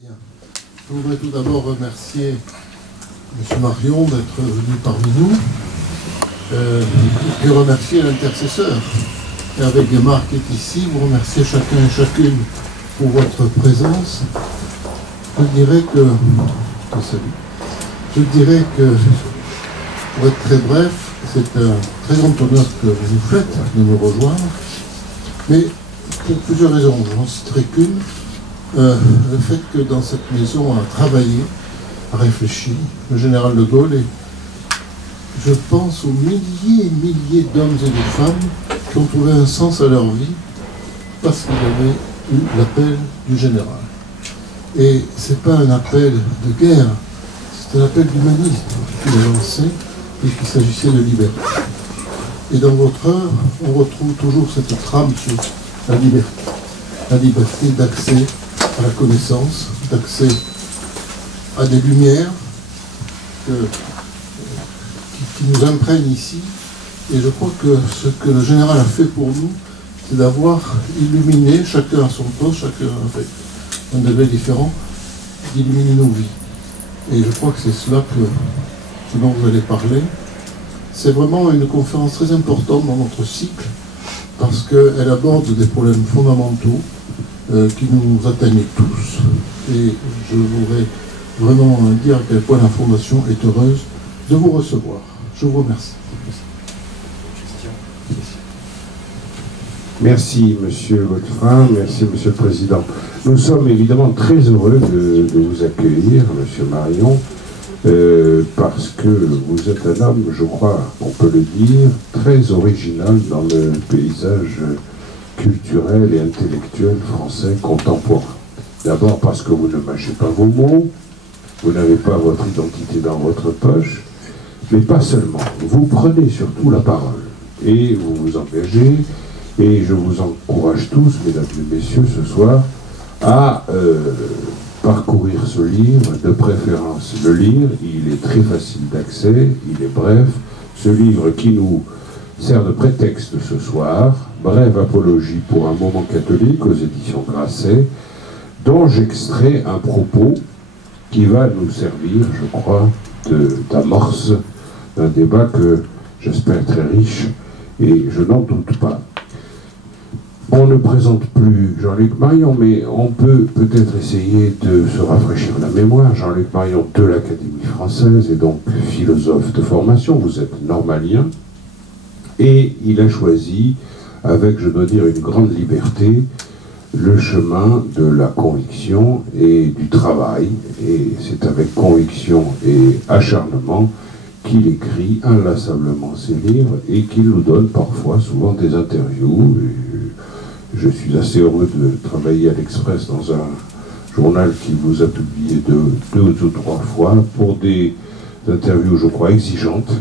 Bien. Je voudrais tout d'abord remercier M. Marion d'être venu parmi nous et remercier l'intercesseur. Et avec Marc qui est ici, vous remerciez chacun et chacune pour votre présence. Je dirais que, pour être très bref, c'est un très grand honneur que vous faites de nous rejoindre, mais pour plusieurs raisons. Je n'en citerai qu'une. Le fait que dans cette maison a travaillé, a réfléchi, le général de Gaulle, et je pense aux milliers et milliers d'hommes et de femmes qui ont trouvé un sens à leur vie parce qu'ils avaient eu l'appel du général. Et ce n'est pas un appel de guerre, c'est un appel d'humanisme qu'il a lancé et qu'il s'agissait de liberté. Et dans votre œuvre, on retrouve toujours cette trame sur la liberté d'accès à la connaissance, d'accès à des lumières qui nous imprègnent ici. Et je crois que ce que le général a fait pour nous, c'est d'avoir illuminé, chacun à son poste, chacun avec un degré différent, d'illuminer nos vies. Et je crois que c'est cela dont vous allez parler. C'est vraiment une conférence très importante dans notre cycle, parce qu'elle aborde des problèmes fondamentaux qui nous atteignent tous. Et je voudrais vraiment dire à quel point la Fondation est heureuse de vous recevoir. Je vous remercie. Merci, Monsieur Godefroy, merci, Monsieur le Président. Nous sommes évidemment très heureux de vous accueillir, Monsieur Marion, parce que vous êtes un homme, je crois, on peut le dire, très original dans le paysage culturel et intellectuel français contemporain. D'abord parce que vous ne mâchez pas vos mots, vous n'avez pas votre identité dans votre poche, mais pas seulement. Vous prenez surtout la parole et vous vous engagez. Et je vous encourage tous, mesdames et messieurs, ce soir, à parcourir ce livre, de préférence le lire. Il est très facile d'accès, il est bref. Ce livre qui nous sert de prétexte ce soir, Brève apologie pour un moment catholique aux éditions Grasset, dont j'extrais un propos qui va nous servir, je crois, d'amorce d'un débat que j'espère très riche, et je n'en doute pas. On ne présente plus Jean-Luc Marion, mais on peut peut-être essayer de se rafraîchir la mémoire. Jean-Luc Marion de l'Académie française et donc philosophe de formation, vous êtes normalien, et il a choisi, avec, je dois dire, une grande liberté, le chemin de la conviction et du travail, et c'est avec conviction et acharnement qu'il écrit inlassablement ses livres et qu'il nous donne parfois, souvent, des interviews. Je suis assez heureux de travailler à l'Express dans un journal qui vous a publié deux ou trois fois pour des interviews, je crois, exigeantes,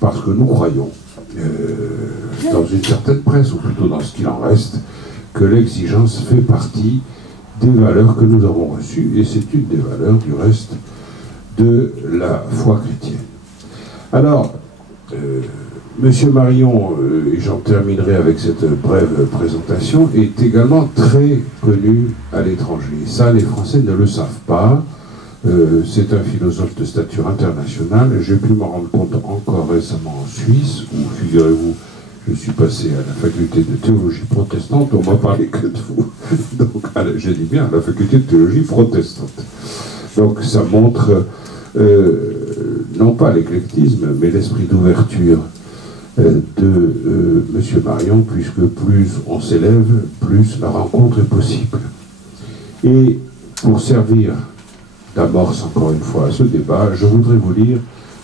parce que nous croyons, dans une certaine presse, ou plutôt dans ce qu'il en reste, que l'exigence fait partie des valeurs que nous avons reçues, et c'est une des valeurs, du reste, de la foi chrétienne. Alors, Monsieur Marion, et j'en terminerai avec cette brève présentation, est également très connu à l'étranger. Ça, les Français ne le savent pas. C'est un philosophe de stature internationale. J'ai pu m'en rendre compte encore récemment en Suisse, où, figurez-vous, je suis passé à la faculté de théologie protestante, on m'a parlé que de vous. Donc, j'ai dit bien, la faculté de théologie protestante. Donc, ça montre, non pas l'éclectisme, mais l'esprit d'ouverture de M. Marion, puisque plus on s'élève, plus la rencontre est possible. Et pour servir d'amorce encore une fois à ce débat, je voudrais vous lire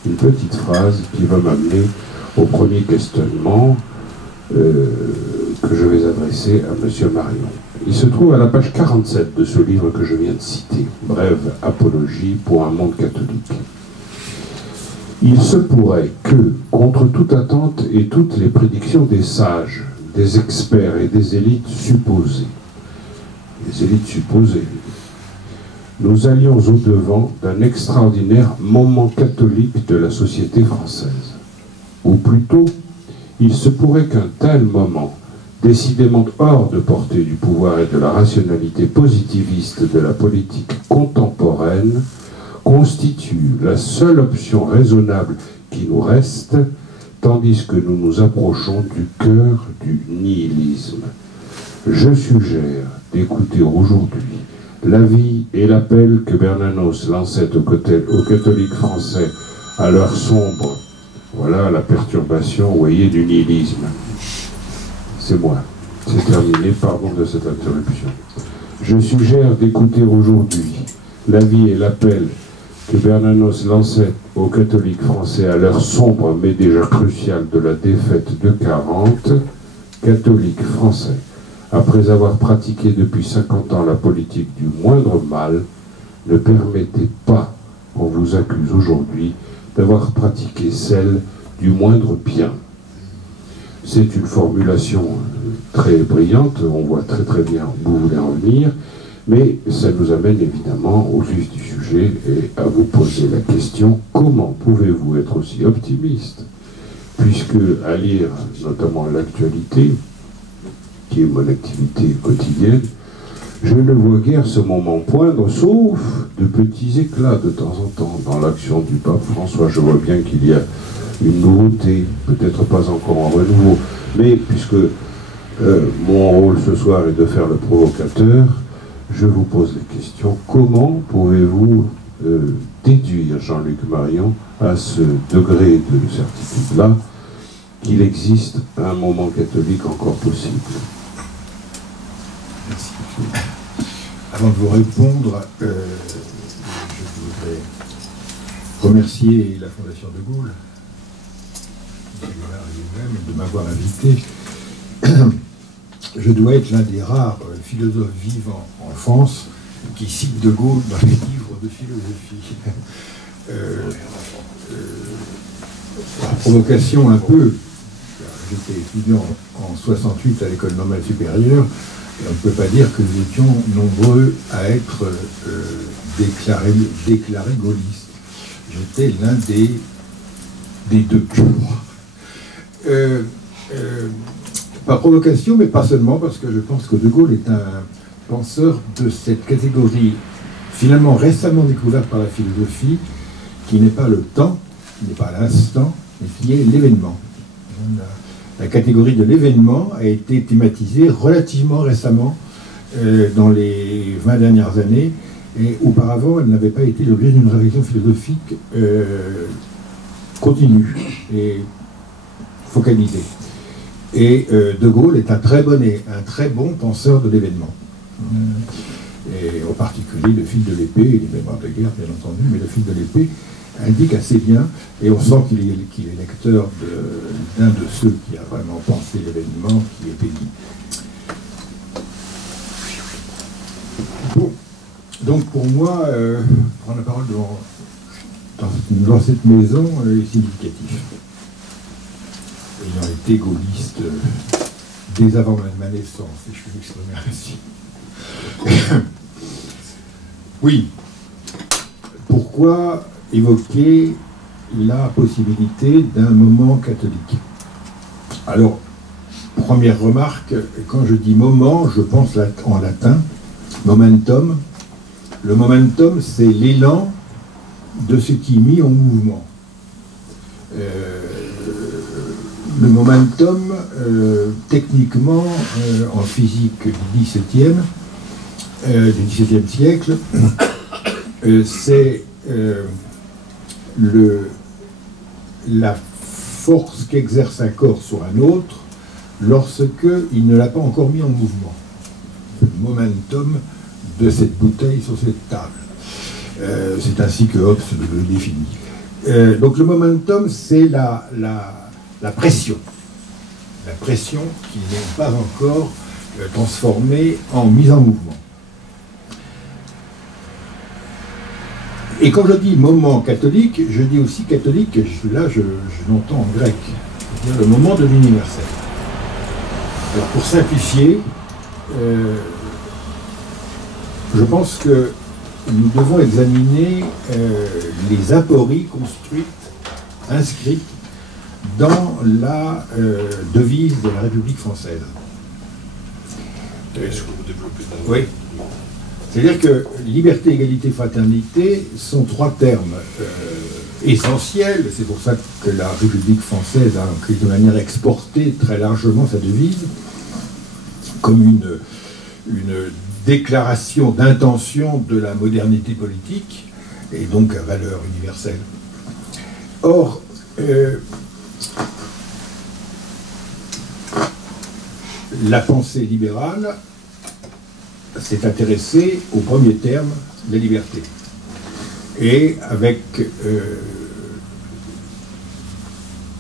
une petite phrase qui va m'amener au premier questionnement que je vais adresser à M. Marion. Il se trouve à la page 47 de ce livre que je viens de citer, Brève apologie pour un monde catholique. Il se pourrait que, contre toute attente et toutes les prédictions des sages, des experts et des élites supposées, nous allions au-devant d'un extraordinaire moment catholique de la société française. Ou plutôt, il se pourrait qu'un tel moment décidément hors de portée du pouvoir et de la rationalité positiviste de la politique contemporaine, constitue la seule option raisonnable qui nous reste, tandis que nous nous approchons du cœur du nihilisme. Je suggère d'écouter aujourd'hui l'avis et l'appel que Bernanos lançait aux catholiques français à l'heure sombre. Voilà la perturbation, vous voyez, du nihilisme. C'est moi. C'est terminé, pardon de cette interruption. Je suggère d'écouter aujourd'hui l'avis et l'appel que Bernanos lançait aux catholiques français à l'heure sombre mais déjà cruciale de la défaite de 40, catholiques français, après avoir pratiqué depuis 50 ans la politique du moindre mal, ne permettez pas qu'on vous accuse aujourd'hui d'avoir pratiqué celle du moindre bien. C'est une formulation très brillante, on voit très très bien où vous voulez en venir, mais ça nous amène évidemment au vif du sujet et à vous poser la question, comment pouvez-vous être aussi optimiste, puisque à lire notamment l'actualité, qui est mon activité quotidienne, je ne vois guère ce moment poindre, sauf de petits éclats de temps en temps dans l'action du pape François. Je vois bien qu'il y a une nouveauté, peut-être pas encore un renouveau, mais puisque mon rôle ce soir est de faire le provocateur, je vous pose la question, comment pouvez-vous déduire, Jean-Luc Marion, à ce degré de certitude-là, qu'il existe un moment catholique encore possible? Merci. Avant de vous répondre, je voudrais remercier la Fondation de Gaulle, lui-même, de m'avoir invité. Je dois être l'un des rares philosophes vivants en France qui cite de Gaulle dans les livres de philosophie. Provocation un peu. J'étais étudiant en 68 à l'école normale supérieure, et on ne peut pas dire que nous étions nombreux à être déclarés gaullistes. J'étais l'un des deux. Par provocation, mais pas seulement, parce que je pense que De Gaulle est un penseur de cette catégorie finalement récemment découverte par la philosophie, qui n'est pas le temps, qui n'est pas l'instant, mais qui est l'événement. La catégorie de l'événement a été thématisée relativement récemment dans les 20 dernières années, et auparavant elle n'avait pas été l'objet d'une réflexion philosophique continue et focalisée. Et De Gaulle est un très bon penseur de l'événement. Et en particulier le fil de l'épée, et les mémoires de guerre bien entendu, mais le fil de l'épée indique assez bien, et on sent qu'il est lecteur d'un de ceux qui a vraiment pensé l'événement, qui est Péguy. Bon. Donc pour moi, prendre la parole dans cette maison est significatif. Ayant été gaulliste dès avant ma naissance, et je peux m'exprimer ainsi. Oui. Pourquoi évoquer la possibilité d'un moment catholique? Alors, première remarque, quand je dis moment, je pense en latin, momentum. Le momentum, c'est l'élan de ce qui est mis en mouvement. Le momentum, techniquement, en physique du XVIIe siècle, c'est la force qu'exerce un corps sur un autre lorsqu'il ne l'a pas encore mis en mouvement. Le momentum de cette bouteille sur cette table. C'est ainsi que Hobbes le définit. Donc le momentum, c'est la pression. La pression qui n'est pas encore transformée en mise en mouvement. Et quand je dis moment catholique, je dis aussi catholique, là je l'entends en grec, c'est-à-dire le moment de l'universel. Alors pour simplifier, je pense que nous devons examiner les apories construites, inscrites dans la devise de la République française. Est-ce que vous développez ça? Oui. C'est-à-dire que liberté, égalité, fraternité sont trois termes essentiels. C'est pour ça que la République française a de manière exporté très largement sa devise comme une déclaration d'intention de la modernité politique et donc à valeur universelle. Or, la pensée libérale s'est intéressée au premier terme, la liberté. Et avec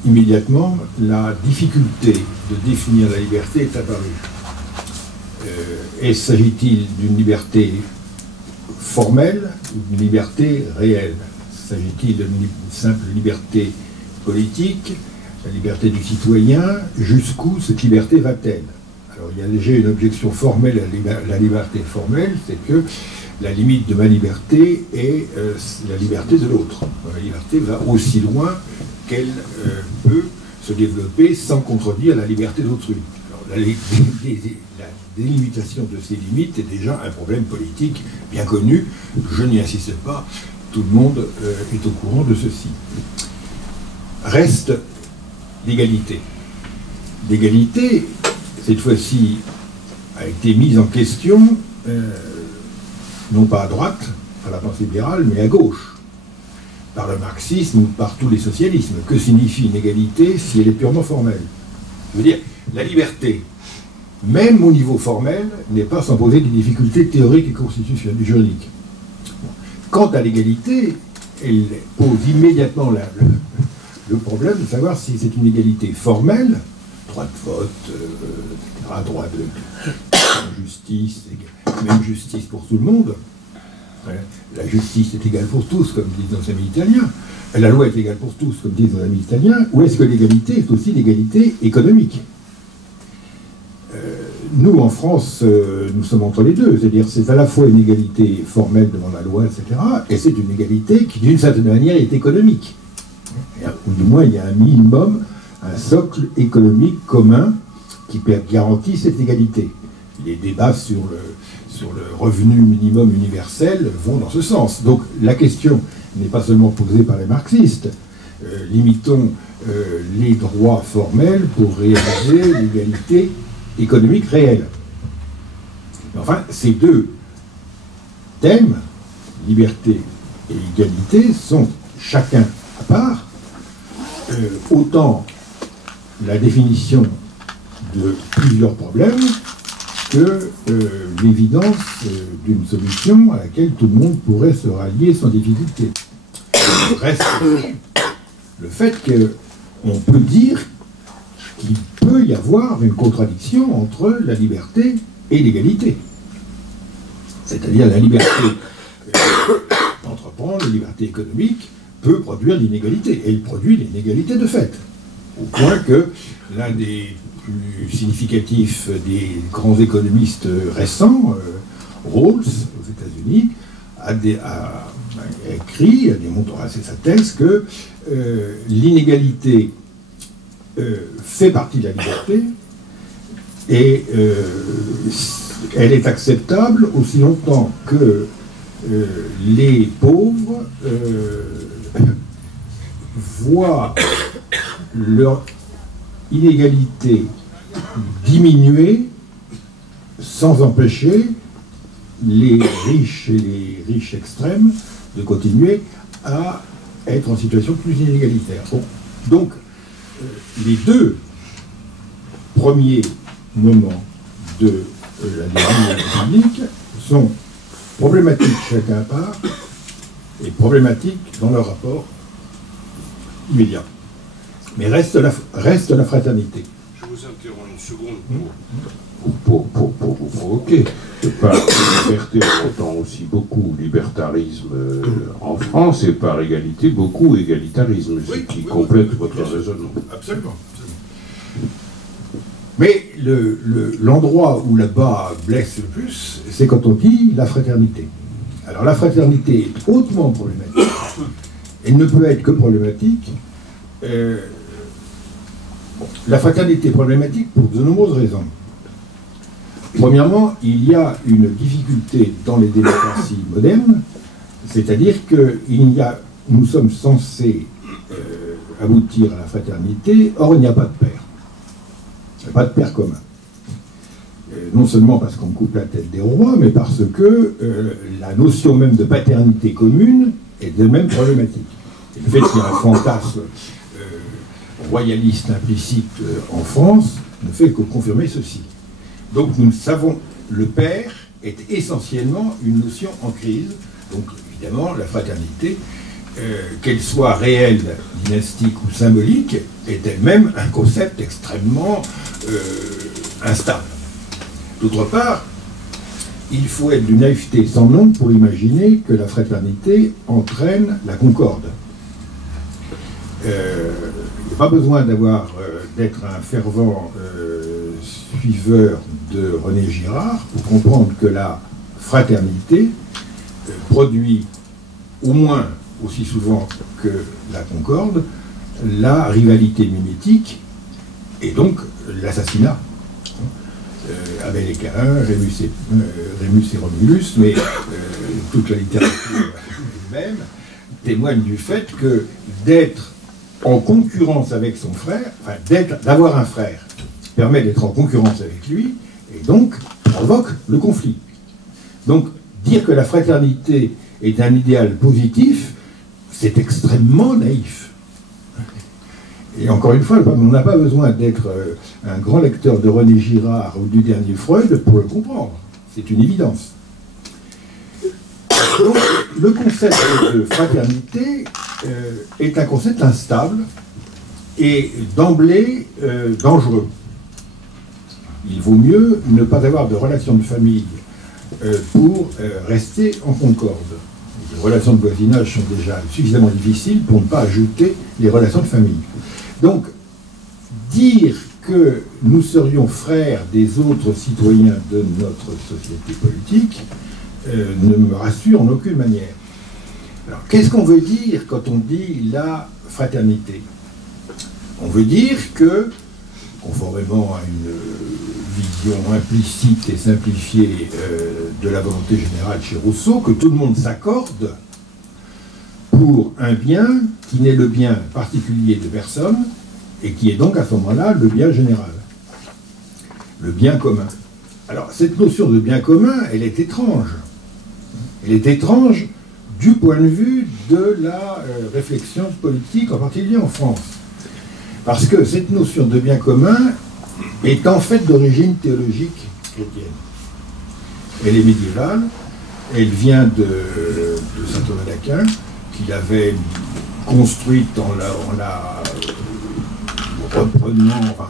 immédiatement la difficulté de définir la liberté est apparue. Et s'agit-il d'une liberté formelle ou d'une liberté réelle? S'agit-il d'une simple liberté politique, la liberté du citoyen? Jusqu'où cette liberté va-t-elle? Alors il y a déjà une objection formelle à la liberté formelle, c'est que la limite de ma liberté est la liberté de l'autre. La liberté va aussi loin qu'elle peut se développer sans contredire la liberté d'autrui. Alors la délimitation de ces limites est déjà un problème politique bien connu. Je n'y insiste pas, tout le monde est au courant de ceci. Reste l'égalité. L'égalité, cette fois-ci, a été mise en question, non pas à droite, par la pensée libérale, mais à gauche, par le marxisme ou par tous les socialismes. Que signifie une égalité si elle est purement formelle? Je veux dire, la liberté, même au niveau formel, n'est pas sans poser des difficultés théoriques et constitutionnelles, juridiques. Quant à l'égalité, elle pose immédiatement le problème de savoir si c'est une égalité formelle, droit de vote, etc., droit de justice, même justice pour tout le monde. La justice est égale pour tous, comme disent nos amis italiens. La loi est égale pour tous, comme disent nos amis italiens. Ou est-ce que l'égalité est aussi l'égalité économique? Nous, en France, nous sommes entre les deux. C'est-à-dire c'est à la fois une égalité formelle devant la loi, etc., et c'est une égalité qui, d'une certaine manière, est économique. Ou du moins, il y a un minimum, un socle économique commun qui garantit cette égalité. Les débats sur le revenu minimum universel vont dans ce sens. Donc la question n'est pas seulement posée par les marxistes. Limitons les droits formels pour réaliser l'égalité économique réelle. Mais enfin, ces deux thèmes, liberté et égalité, sont chacun à part. Autant la définition de plusieurs problèmes que l'évidence d'une solution à laquelle tout le monde pourrait se rallier sans difficulté. Reste le fait qu'on peut dire qu'il peut y avoir une contradiction entre la liberté et l'égalité. C'est-à-dire la liberté d'entreprendre, la liberté économique, peut produire l'inégalité. Et il produit l'inégalité de fait. Au point que l'un des plus significatifs des grands économistes récents, Rawls, aux États-Unis, a écrit, a démontré, c'est sa thèse, que l'inégalité fait partie de la liberté et elle est acceptable aussi longtemps que les pauvres voient leur inégalité diminuer sans empêcher les riches et les riches extrêmes de continuer à être en situation plus inégalitaire. Bon. Donc, les deux premiers moments de la dernière République sont problématiques chacun à part et problématiques dans leur rapport immédiat. Mais reste la fraternité. Je vous interromps une seconde pour vous provoquer. Par liberté, on entend aussi beaucoup libertarisme en France et par égalité, beaucoup égalitarisme, ce qui complète votre raisonnement. Absolument. Mais l'endroit où la bas blesse le plus, c'est quand on dit la fraternité. Alors la fraternité est hautement problématique. Elle ne peut être que problématique. La fraternité est problématique pour de nombreuses raisons. Premièrement, il y a une difficulté dans les démocraties modernes, c'est-à-dire que nous sommes censés aboutir à la fraternité, or il n'y a pas de père. Il n'y a pas de père commun. Non seulement parce qu'on coupe la tête des rois, mais parce que la notion même de paternité commune est de même problématique. Et le fait qu'il y ait un fantasme royaliste implicite en France ne fait que confirmer ceci. Donc nous savons, le père est essentiellement une notion en crise. Donc évidemment, la fraternité, qu'elle soit réelle, dynastique ou symbolique, est elle-même un concept extrêmement instable. D'autre part, il faut être d'une naïveté sans nom pour imaginer que la fraternité entraîne la concorde. Il n'y a pas besoin d'être un fervent suiveur de René Girard pour comprendre que la fraternité produit au moins aussi souvent que la concorde la rivalité mimétique et donc l'assassinat. Abel et Caïn, Rémus et Romulus, mais toute la littérature elle-même témoigne du fait que d'être en concurrence avec son frère, enfin d'avoir un frère, permet d'être en concurrence avec lui, et donc provoque le conflit. Donc dire que la fraternité est un idéal positif, c'est extrêmement naïf. Et encore une fois, on n'a pas besoin d'être un grand lecteur de René Girard ou du dernier Freud pour le comprendre. C'est une évidence. Donc, le concept de fraternité est un concept instable et d'emblée dangereux. Il vaut mieux ne pas avoir de relation de famille pour rester en concorde. Les relations de voisinage sont déjà suffisamment difficiles pour ne pas ajouter les relations de famille. Donc, dire que nous serions frères des autres citoyens de notre société politique ne me rassure en aucune manière. Alors, qu'est-ce qu'on veut dire quand on dit la fraternité? On veut dire que, conformément à une vision implicite et simplifiée de la volonté générale chez Rousseau, que tout le monde s'accorde pour un bien qui n'est le bien particulier de personne et qui est donc à ce moment-là le bien général, le bien commun. Alors cette notion de bien commun, elle est étrange. Elle est étrange du point de vue de la réflexion politique, en particulier en France. Parce que cette notion de bien commun est en fait d'origine théologique chrétienne. Elle est médiévale, elle vient de saint Thomas d'Aquin, qu'il avait construite en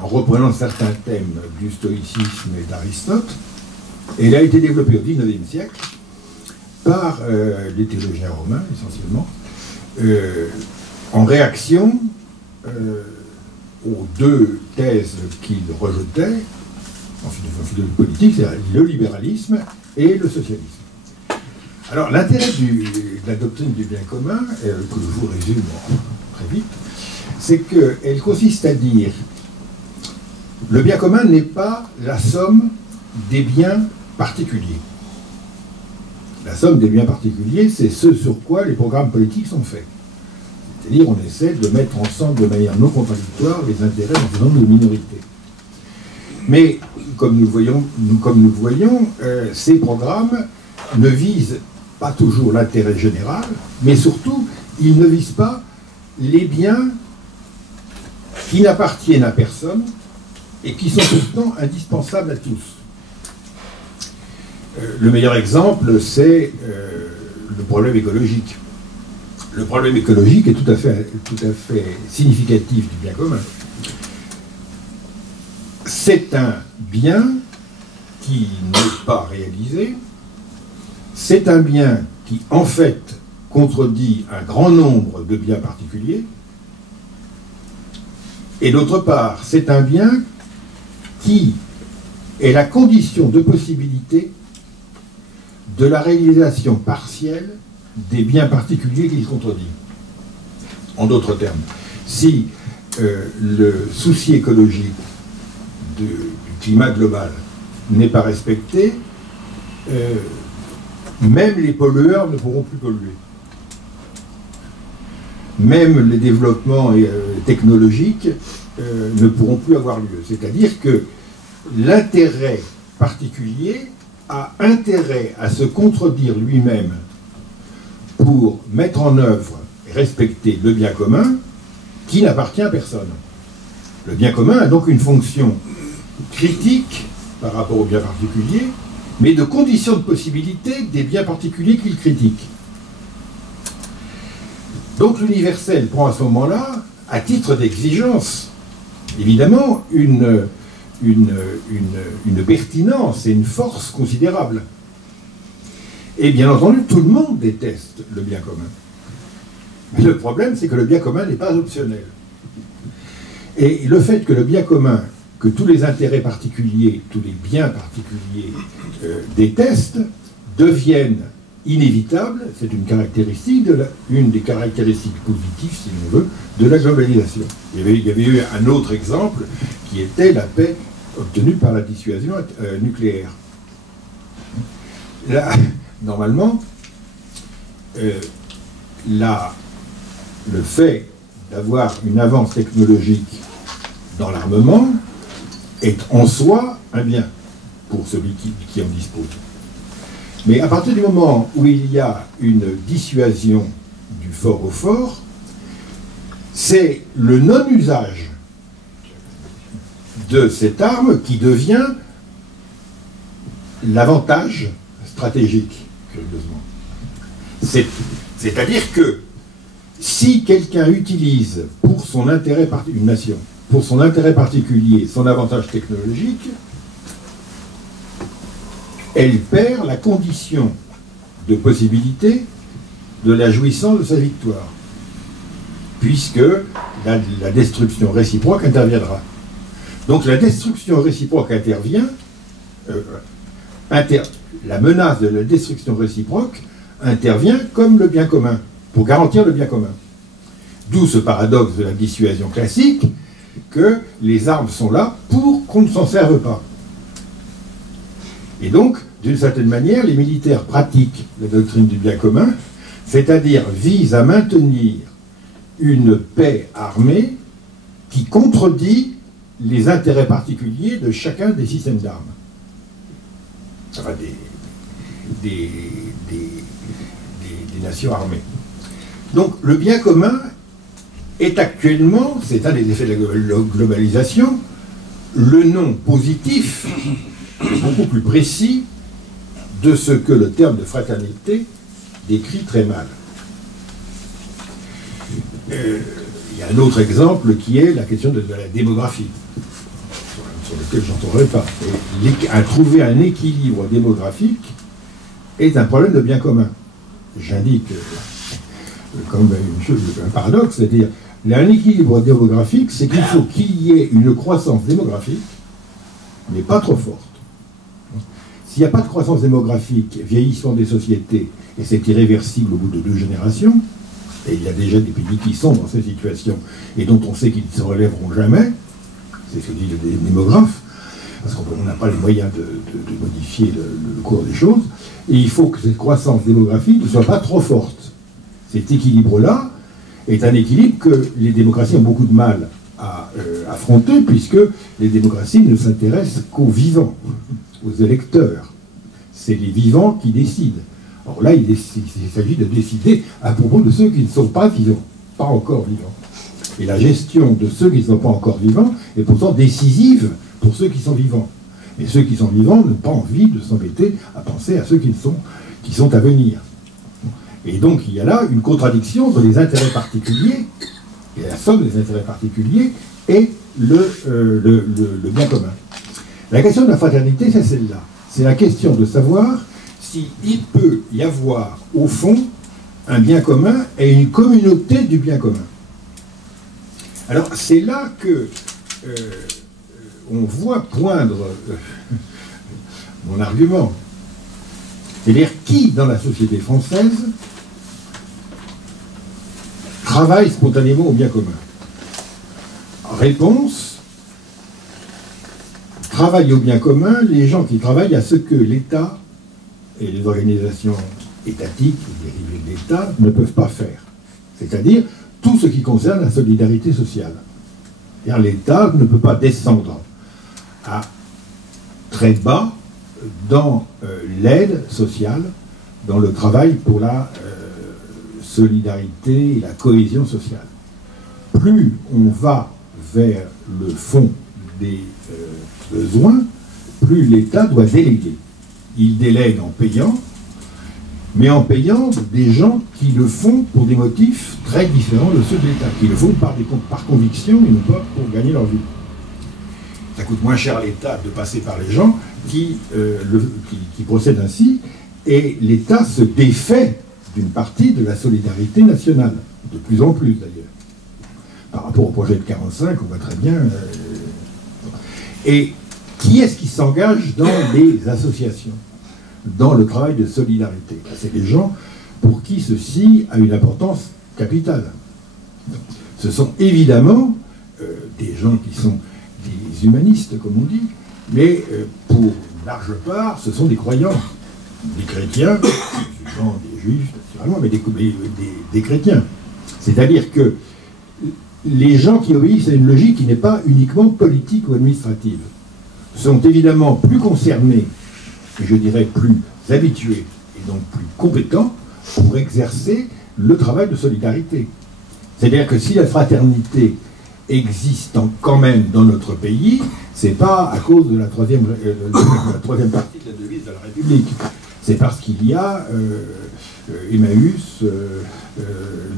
reprenant certains thèmes du stoïcisme et d'Aristote. Et elle a été développée au XIXe siècle par les théologiens romains, essentiellement, en réaction aux deux thèses qu'ils rejetaient en philosophie politique, c'est-à-dire le libéralisme et le socialisme. Alors l'intérêt de la doctrine du bien commun, que je vous résume très vite, c'est qu'elle consiste à dire le bien commun n'est pas la somme des biens particuliers. La somme des biens particuliers, c'est ce sur quoi les programmes politiques sont faits. C'est-à-dire on essaie de mettre ensemble de manière non contradictoire les intérêts d'un certain nombre de minorités. Mais comme nous le voyons, ces programmes ne visent pas toujours l'intérêt général, mais surtout, ils ne visent pas les biens qui n'appartiennent à personne et qui sont pourtant indispensables à tous. Le meilleur exemple, c'est le problème écologique. Le problème écologique est tout à fait significatif du bien commun. C'est un bien qui n'est pas réalisé, c'est un bien qui, en fait, contredit un grand nombre de biens particuliers, et d'autre part, c'est un bien qui est la condition de possibilité de la réalisation partielle des biens particuliers qu'il contredit. En d'autres termes, si le souci écologique du climat global n'est pas respecté, même les pollueurs ne pourront plus polluer. Même les développements technologiques ne pourront plus avoir lieu. C'est-à-dire que l'intérêt particulier a intérêt à se contredire lui-même pour mettre en œuvre et respecter le bien commun qui n'appartient à personne. Le bien commun a donc une fonction critique par rapport au bien particulier, mais de condition de possibilité des biens particuliers qu'il critique. Donc l'universel prend à ce moment-là, à titre d'exigence, évidemment, une pertinence et une force considérable. Et bien entendu, tout le monde déteste le bien commun. Mais le problème, c'est que le bien commun n'est pas optionnel. Et le fait que le bien commun, que tous les intérêts particuliers, tous les biens particuliers détestent, deviennent inévitables, c'est une caractéristique, une des caractéristiques positives, si l'on veut, de la globalisation. Il y avait eu un autre exemple qui était la paix obtenue par la dissuasion nucléaire. Là, normalement, le fait d'avoir une avance technologique dans l'armement est en soi un bien pour celui qui en dispose. Mais à partir du moment où il y a une dissuasion du fort au fort, c'est le non-usage de cette arme qui devient l'avantage stratégique, curieusement. C'est-à-dire que si quelqu'un utilise pour son intérêt, une nation, pour son intérêt particulier, son avantage technologique, elle perd la condition de possibilité de la jouissance de sa victoire, puisque la destruction réciproque interviendra. Donc la destruction réciproque intervient, la menace de la destruction réciproque intervient comme le bien commun, pour garantir le bien commun. D'où ce paradoxe de la dissuasion classique, que les armes sont là pour qu'on ne s'en serve pas. Et donc, d'une certaine manière, les militaires pratiquent la doctrine du bien commun, c'est-à-dire visent à maintenir une paix armée qui contredit les intérêts particuliers de chacun des systèmes d'armes. Enfin, des nations armées. Donc, le bien commun est actuellement, c'est un des effets de la globalisation, le nom positif, beaucoup plus précis, de ce que le terme de fraternité décrit très mal. Il y a un autre exemple qui est la question de la démographie, sur lequel je n'entendrai pas. Trouver un équilibre démographique est un problème de bien commun. J'indique comme un paradoxe, c'est-à-dire un équilibre démographique, c'est qu'il faut qu'il y ait une croissance démographique, mais pas trop forte. S'il n'y a pas de croissance démographique, vieillissement des sociétés, et c'est irréversible au bout de 2 générations, et il y a déjà des pays qui sont dans cette situation, et dont on sait qu'ils ne se relèveront jamais, c'est ce que disent les démographes, parce qu'on n'a pas les moyens de modifier le cours des choses, et il faut que cette croissance démographique ne soit pas trop forte. Cet équilibre-là est un équilibre que les démocraties ont beaucoup de mal à affronter, puisque les démocraties ne s'intéressent qu'aux vivants, aux électeurs. C'est les vivants qui décident. Or là, il s'agit de décider à propos de ceux qui ne sont pas vivants, pas encore vivants. Et la gestion de ceux qui ne sont pas encore vivants est pourtant décisive pour ceux qui sont vivants. Et ceux qui sont vivants n'ont pas envie de s'embêter à penser à ceux qui sont à venir. Et donc il y a là une contradiction entre les intérêts particuliers, et la somme des intérêts particuliers, et le bien commun. La question de la fraternité, c'est celle-là. C'est la question de savoir s'il peut y avoir, au fond, un bien commun et une communauté du bien commun. Alors, c'est là que on voit poindre mon argument. C'est-à-dire, qui, dans la société française, travaille spontanément au bien commun? Réponse, travaillent au bien commun les gens qui travaillent à ce que l'État et les organisations étatiques, dérivées de l'État, ne peuvent pas faire. C'est-à-dire tout ce qui concerne la solidarité sociale. L'État ne peut pas descendre à très bas dans l'aide sociale, dans le travail pour la solidarité et la cohésion sociale. Plus on va vers le fond des besoins, plus l'État doit déléguer. Il délègue en payant, mais en payant des gens qui le font pour des motifs très différents de ceux de l'État, qui le font par conviction et non pas pour gagner leur vie. Ça coûte moins cher à l'État de passer par les gens qui procèdent ainsi, et l'État se défait d'une partie de la solidarité nationale, de plus en plus d'ailleurs. Par rapport au projet de 45, on voit très bien. Et qui est-ce qui s'engage dans les associations, dans le travail de solidarité? C'est les gens pour qui ceci a une importance capitale. Ce sont évidemment des gens qui sont des humanistes, comme on dit, mais pour une large part, ce sont des croyants, des chrétiens, des juifs, naturellement, mais des chrétiens. C'est-à-dire que les gens qui obéissent à une logique qui n'est pas uniquement politique ou administrative sont évidemment plus concernés, et je dirais plus habitués, et donc plus compétents pour exercer le travail de solidarité. C'est-à-dire que si la fraternité existe quand même dans notre pays, c'est pas à cause de la troisième partie de la devise de la République. C'est parce qu'il y a Emmaüs,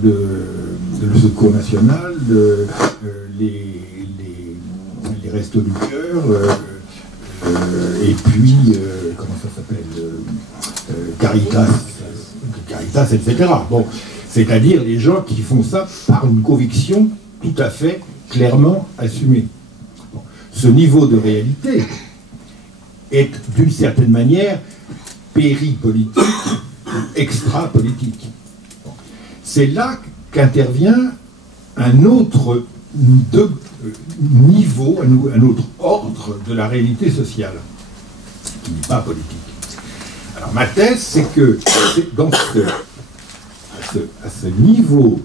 le Secours National, les Restos du Cœur, et puis, comment ça s'appelle, Caritas, etc. Bon, c'est-à-dire les gens qui font ça par une conviction tout à fait clairement assumée. Bon, ce niveau de réalité est d'une certaine manière péripolitique, extra-politique. Bon. C'est là qu'intervient un autre niveau, un autre ordre de la réalité sociale, qui n'est pas politique. Alors ma thèse, c'est que dans à ce niveau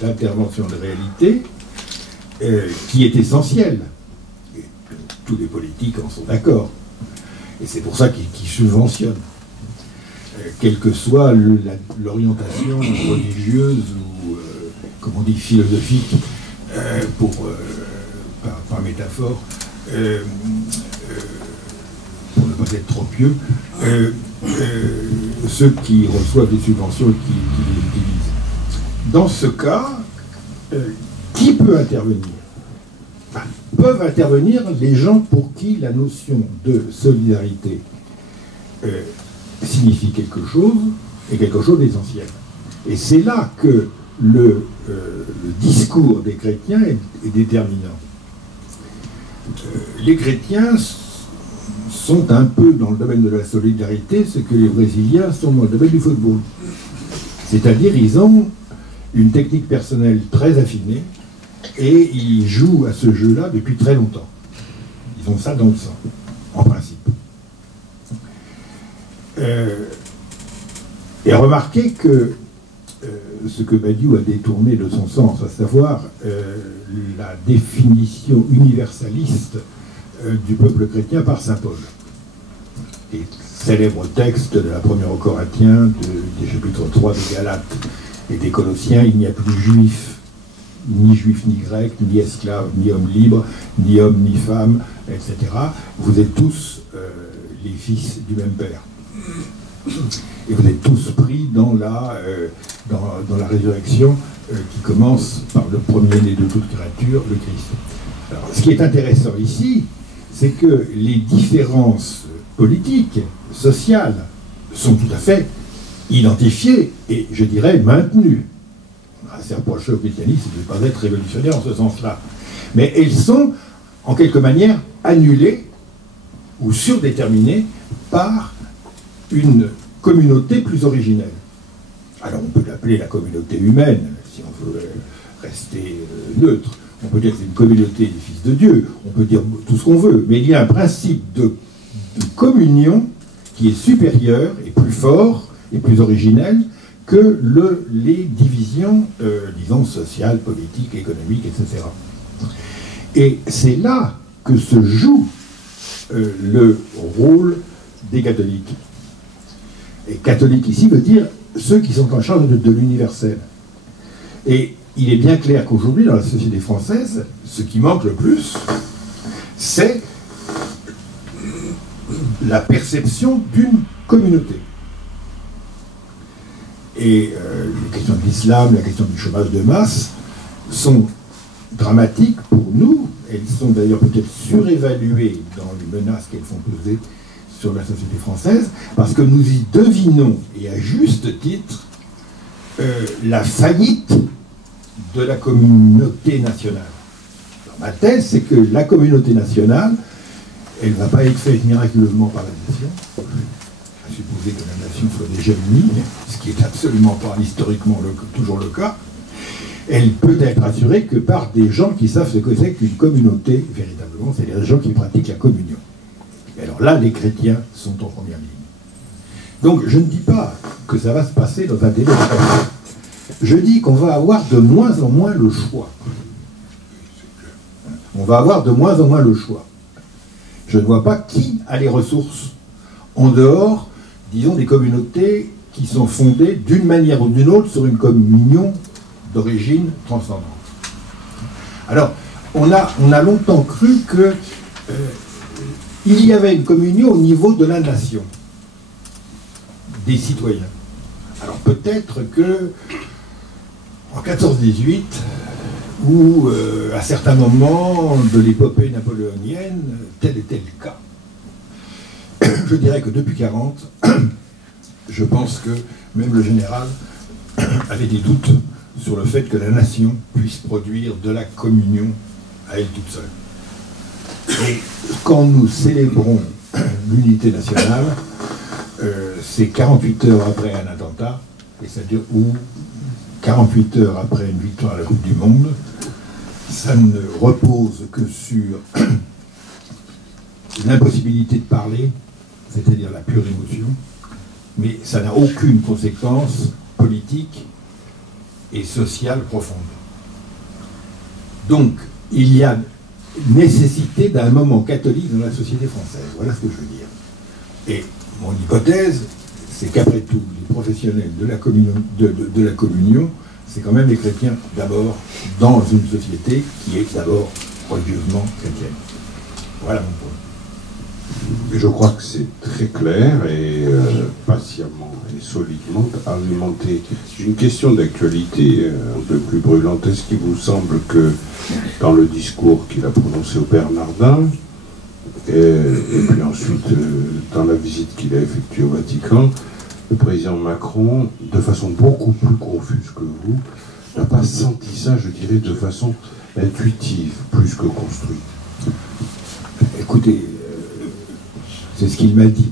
d'intervention de réalité, qui est essentiel, et tous les politiques en sont d'accord, et c'est pour ça qu'ils subventionnent, quelle que soit l'orientation religieuse ou, comme on dit, philosophique, par métaphore, pour ne pas être trop pieux, ceux qui reçoivent des subventions et qui les utilisent. Dans ce cas, qui peut intervenir? Peuvent intervenir les gens pour qui la notion de solidarité signifie quelque chose, et quelque chose d'essentiel. Et c'est là que le discours des chrétiens est déterminant. Les chrétiens sont un peu dans le domaine de la solidarité ce que les Brésiliens sont dans le domaine du football. C'est-à-dire ils ont une technique personnelle très affinée et ils jouent à ce jeu-là depuis très longtemps. Ils ont ça dans le sang, en principe. Et remarquez que ce que Badiou a détourné de son sens, à savoir la définition universaliste du peuple chrétien par saint Paul. Et célèbre texte de la première aux Corinthiens, des chapitres 3 des Galates et des Colossiens, il n'y a plus ni juif ni grec, ni esclave, ni homme libre, ni homme ni femme, etc. Vous êtes tous les fils du même Père. Et vous êtes tous pris dans la résurrection qui commence par le premier-né de toute créature, le Christ. Alors, ce qui est intéressant ici, c'est que les différences politiques, sociales, sont tout à fait identifiées et, je dirais, maintenues. Assez reproché au christianisme de ne pas être révolutionnaire en ce sens-là. Mais elles sont, en quelque manière, annulées ou surdéterminées par une communauté plus originelle. Alors on peut l'appeler la communauté humaine, si on veut rester neutre, On peut dire que c'est une communauté des fils de Dieu, on peut dire tout ce qu'on veut, mais il y a un principe de communion qui est supérieur et plus fort et plus originel que les divisions, disons, sociales, politiques, économiques, etc. Et c'est là que se joue le rôle des catholiques. Et catholique ici veut dire ceux qui sont en charge de l'universel. Et il est bien clair qu'aujourd'hui, dans la société française, ce qui manque le plus, c'est la perception d'une communauté. Et les questions de l'islam, la question du chômage de masse sont dramatiques pour nous. Elles sont d'ailleurs peut-être surévaluées dans les menaces qu'elles font peser sur la société française, parce que nous y devinons, et à juste titre, la faillite de la communauté nationale. Alors, ma thèse, c'est que la communauté nationale, elle ne va pas être faite miraculeusement par la nation, à supposer que la nation soit déjà unie, ce qui n'est absolument pas historiquement toujours le cas. Elle peut être assurée que par des gens qui savent ce que c'est qu'une communauté, véritablement, c'est-à-dire des gens qui pratiquent la communion. Et alors là, les chrétiens sont en première ligne. Donc je ne dis pas que ça va se passer dans un délai de temps. Je dis qu'on va avoir de moins en moins le choix. On va avoir de moins en moins le choix. Je ne vois pas qui a les ressources en dehors, disons, des communautés qui sont fondées d'une manière ou d'une autre sur une communion d'origine transcendante. Alors, on a longtemps cru que il y avait une communion au niveau de la nation, des citoyens. Alors peut-être que en 14-18, ou à certains moments de l'épopée napoléonienne, tel était le cas. Je dirais que depuis 40, je pense que même le général avait des doutes sur le fait que la nation puisse produire de la communion à elle toute seule. Et quand nous célébrons l'unité nationale, c'est 48 heures après un attentat, et ça dure, ou 48 heures après une victoire à la Coupe du Monde, ça ne repose que sur l'impossibilité de parler, c'est-à-dire la pure émotion, mais ça n'a aucune conséquence politique et sociale profonde. Donc, il y a nécessité d'un moment catholique dans la société française. Voilà ce que je veux dire. Et mon hypothèse, c'est qu'après tout, les professionnels de la communion, c'est quand même les chrétiens d'abord dans une société qui est d'abord religieusement chrétienne. Voilà mon point. Je crois que c'est très clair et patiemment et solidement argumenté. Une question d'actualité un peu plus brûlante. Est-ce qu'il vous semble que dans le discours qu'il a prononcé au Bernardin, et puis ensuite dans la visite qu'il a effectuée au Vatican, le président Macron, de façon beaucoup plus confuse que vous, n'a pas senti ça, je dirais, de façon intuitive, plus que construite? Écoutez, c'est ce qu'il m'a dit,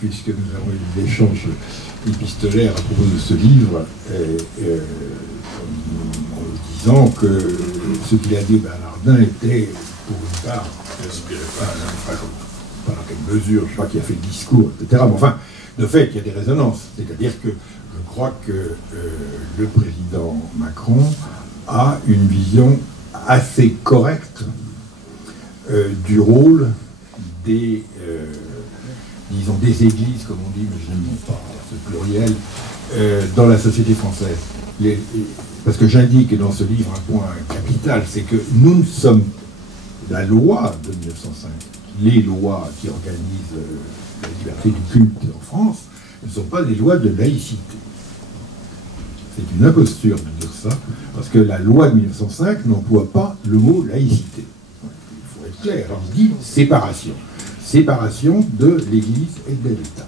puisque nous avons eu des échanges épistolaires à propos de ce livre, en disant que ce qu'il a dit au Bernardin était, pour une part, inspiré par quelle mesure, je crois qu'il a fait le discours, etc. Mais enfin, de fait, il y a des résonances. C'est-à-dire que je crois que le président Macron a une vision assez correcte du rôle des, disons, des églises, comme on dit, mais je n'aime pas ce pluriel, dans la société française. Parce que j'indique dans ce livre un point capital, c'est que nous ne sommes la loi de 1905, les lois qui organisent la liberté du culte en France, ne sont pas des lois de laïcité. C'est une imposture de dire ça, parce que la loi de 1905 n'emploie pas le mot laïcité. Il faut être clair, on dit séparation. Séparation de l'Église et de l'État.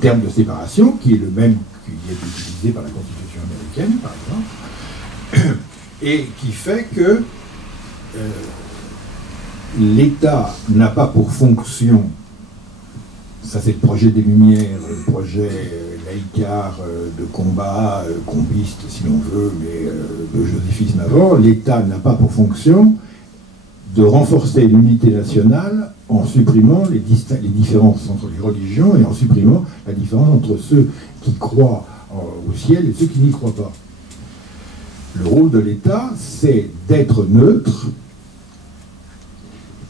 Terme de séparation qui est le même qui est utilisé par la Constitution américaine, par exemple, et qui fait que l'État n'a pas pour fonction Ça, c'est le projet des Lumières, le projet laïcard de combat, combiste si l'on veut, mais le joséphisme avant. L'État n'a pas pour fonction de renforcer l'unité nationale en supprimant les différences entre les religions et en supprimant la différence entre ceux qui croient au ciel et ceux qui n'y croient pas. Le rôle de l'État, c'est d'être neutre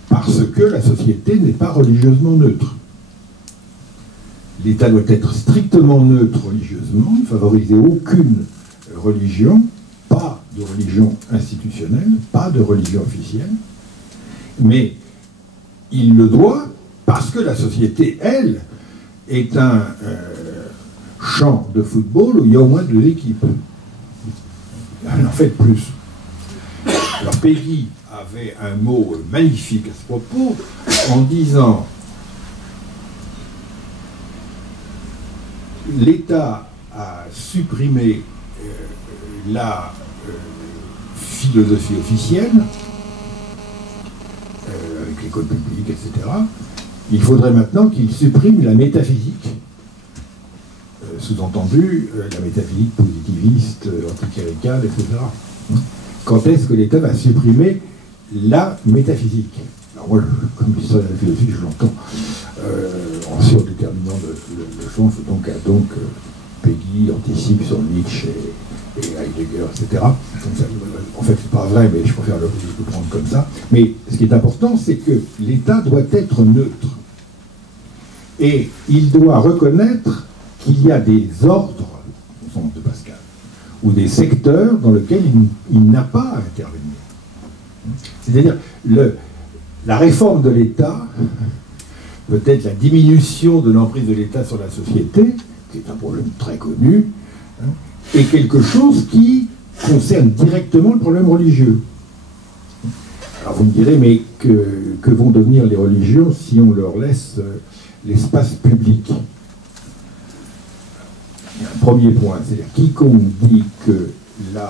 parce que la société n'est pas religieusement neutre. L'État doit être strictement neutre religieusement, ne favoriser aucune religion, pas de religion institutionnelle, pas de religion officielle, mais il le doit parce que la société, elle, est un champ de football où il y a au moins 2 équipes. Elle en fait plus. Alors Peggy avait un mot magnifique à ce propos en disant l'État a supprimé la philosophie officielle avec l'école publique, etc. Il faudrait maintenant qu'il supprime la métaphysique. Sous-entendu, la métaphysique positiviste, anticléricale, etc. Quand est-ce que l'État va supprimer la métaphysique? Alors moi, comme historien de la philosophie, je l'entends en surdéterminant le fond, donc Peggy anticipe sur Nietzsche et Heidegger, etc. En fait, c'est pas vrai, mais je préfère le prendre comme ça. Mais ce qui est important, c'est que l'État doit être neutre. Et il doit reconnaître qu'il y a des ordres, au sens de Pascal, ou des secteurs dans lesquels il n'a pas à intervenir. C'est-à-dire, la réforme de l'État, peut-être la diminution de l'emprise de l'État sur la société, qui est un problème très connu, est quelque chose qui concerne directement le problème religieux. Alors vous me direz, mais que vont devenir les religions si on leur laisse l'espace public? Premier point, c'est-à-dire quiconque dit que les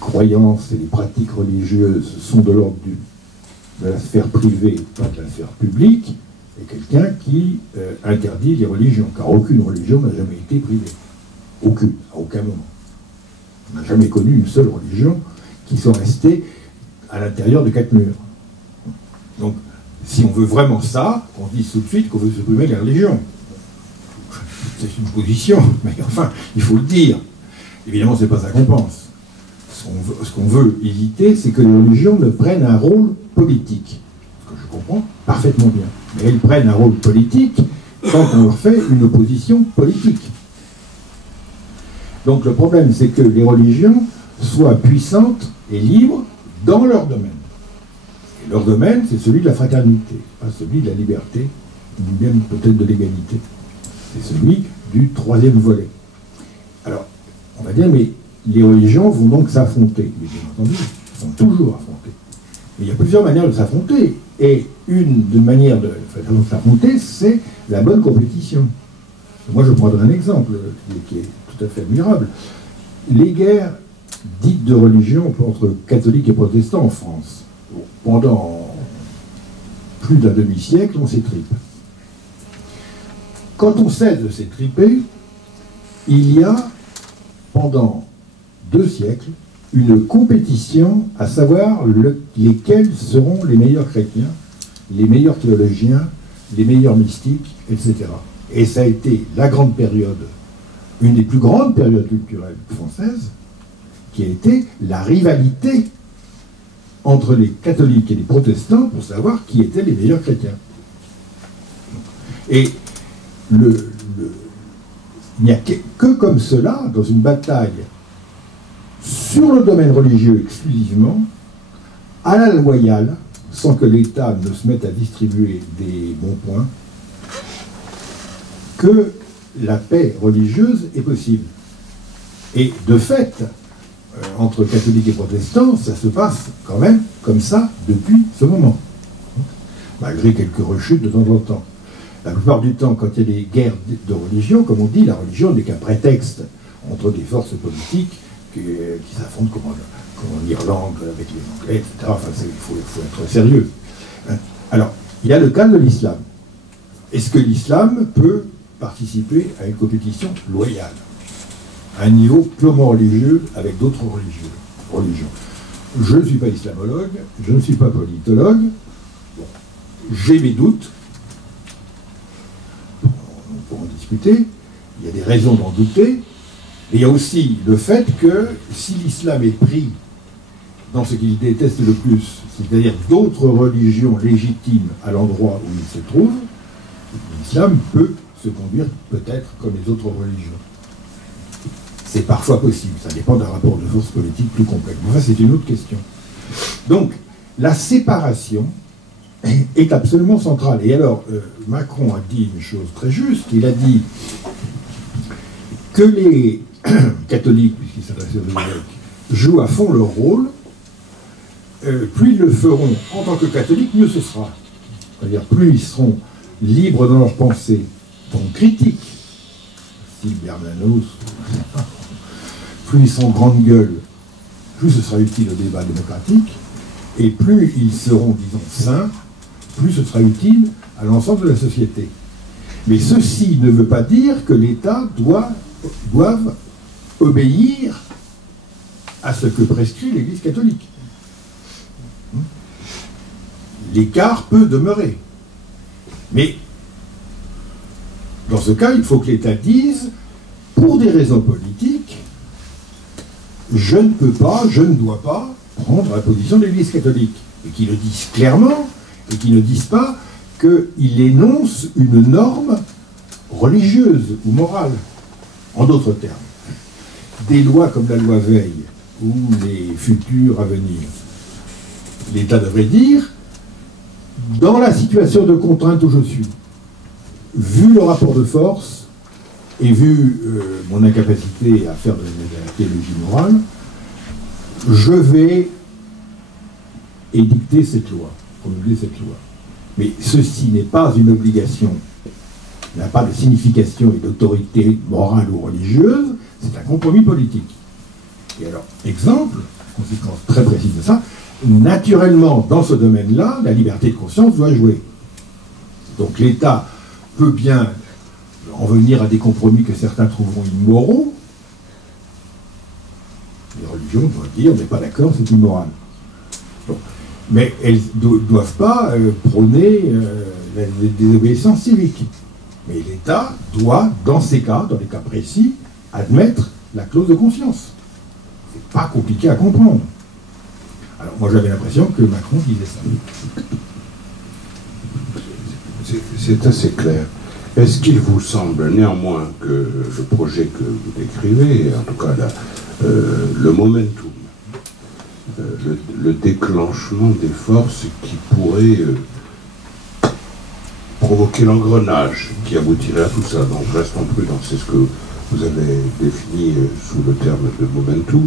croyances et les pratiques religieuses sont de l'ordre de la sphère privée, pas de la sphère publique, est quelqu'un qui interdit les religions, car aucune religion n'a jamais été privée. Aucune, à aucun moment. On n'a jamais connu une seule religion qui soit restée à l'intérieur de 4 murs. Donc, si on veut vraiment ça, on dit tout de suite qu'on veut supprimer les religions. C'est une position, mais enfin, il faut le dire. Évidemment, ce n'est pas ça qu'on pense. Ce qu'on veut éviter, c'est que les religions ne prennent un rôle politique. Ce que je comprends parfaitement bien. Mais elles prennent un rôle politique quand on leur fait une opposition politique. Donc le problème, c'est que les religions soient puissantes et libres dans leur domaine. Et leur domaine, c'est celui de la fraternité, pas celui de la liberté, ni même peut-être de l'égalité. C'est celui du 3e volet. Alors, on va dire, mais les religions vont donc s'affronter. Mais bien entendu, elles sont toujours affrontées. Mais il y a plusieurs manières de s'affronter. Et une manière de s'affronter, c'est la bonne compétition. Moi, je prendrai un exemple qui est tout à fait admirable. Les guerres dites de religion entre catholiques et protestants en France, pendant plus d'un demi-siècle, on s'étripe. Quand on cesse de s'étriper, il y a, pendant 2 siècles, une compétition à savoir lesquels seront les meilleurs chrétiens, les meilleurs théologiens, les meilleurs mystiques, etc. Et ça a été la grande période, une des plus grandes périodes culturelles françaises, qui a été la rivalité entre les catholiques et les protestants pour savoir qui étaient les meilleurs chrétiens. Et il n'y a que comme cela, dans une bataille sur le domaine religieux exclusivement, à la loyale, sans que l'État ne se mette à distribuer des bons points, que la paix religieuse est possible. Et de fait, entre catholiques et protestants, ça se passe quand même comme ça depuis ce moment. Malgré quelques rechutes de temps en temps. La plupart du temps, quand il y a des guerres de religion, comme on dit, la religion n'est qu'un prétexte entre des forces politiques qui s'affrontent comme en Irlande avec les Anglais, etc. Enfin, il faut être sérieux. Alors, il y a le cas de l'islam. est-ce que l'islam peut participer à une compétition loyale, à un niveau purement religieux avec d'autres religions? Je ne suis pas islamologue, je ne suis pas politologue, bon, j'ai mes doutes, on pourra en discuter, il y a des raisons d'en douter, et il y a aussi le fait que si l'islam est pris dans ce qu'il déteste le plus, c'est-à-dire d'autres religions légitimes à l'endroit où il se trouve, l'islam peut se conduire peut-être comme les autres religions. C'est parfois possible, ça dépend d'un rapport de force politique plus complexe. Mais ça, c'est une autre question. Donc, la séparation est absolument centrale. Et alors, Macron a dit une chose très juste, il a dit que les catholiques, puisqu'il s'adressait aux évêques, jouent à fond leur rôle, plus ils le feront en tant que catholiques, mieux ce sera. C'est-à-dire, plus ils seront libres dans leurs pensées, donc critiques, style Bernanos, plus ils seront grande gueule, plus ce sera utile au débat démocratique, et plus ils seront, disons, sains, plus ce sera utile à l'ensemble de la société. Mais ceci ne veut pas dire que l'État doive obéir à ce que prescrit l'Église catholique. L'écart peut demeurer. Mais dans ce cas, il faut que l'État dise, pour des raisons politiques, je ne peux pas, je ne dois pas prendre la position de l'Église catholique. Et qu'ils le disent clairement, et qu'ils ne disent pas qu'il énonce une norme religieuse ou morale. En d'autres termes, des lois comme la loi Veil ou les futures à venir, l'État devrait dire, dans la situation de contrainte où je suis, vu le rapport de force et vu mon incapacité à faire de la théologie morale, je vais édicter cette loi, promulguer cette loi. Mais ceci n'est pas une obligation, n'a pas de signification et d'autorité morale ou religieuse, c'est un compromis politique. Et alors, exemple, conséquence très précise de ça, naturellement, dans ce domaine-là, la liberté de conscience doit jouer. Donc l'État peut bien en venir à des compromis que certains trouveront immoraux. Les religions doivent dire, on n'est pas d'accord, c'est immoral. Bon. Mais elles ne doivent pas prôner la désobéissance civique. Mais l'État doit, dans ces cas, dans les cas précis, admettre la clause de conscience. C'est pas compliqué à comprendre. Alors moi j'avais l'impression que Macron disait ça. C'est assez clair. Est-ce qu'il vous semble néanmoins que le projet que vous décrivez, en tout cas le momentum, le déclenchement des forces qui pourraient provoquer l'engrenage qui aboutirait à tout ça, donc restons prudents, c'est ce que vous avez défini sous le terme de momentum,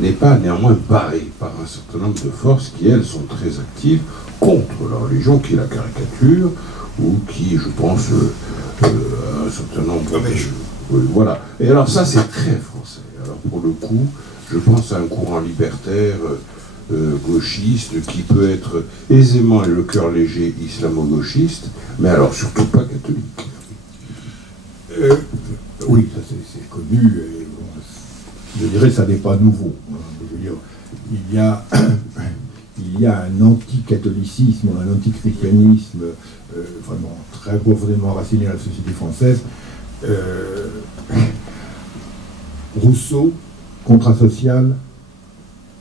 n'est pas néanmoins barré par un certain nombre de forces qui, elles, sont très actives contre la religion, qui est la caricature, ou qui, je pense, un certain nombre de... voilà. Et alors ça, c'est très français. Alors pour le coup, je pense à un courant libertaire, gauchiste, qui peut être aisément, et le cœur léger, islamo-gauchiste, mais alors surtout pas catholique. Oui, ça c'est connu, et bon, je dirais que ça n'est pas nouveau. Je veux dire, il y a un anti-catholicisme, un anti-christianisme vraiment très profondément enraciné dans la société française. Rousseau, Contrat social,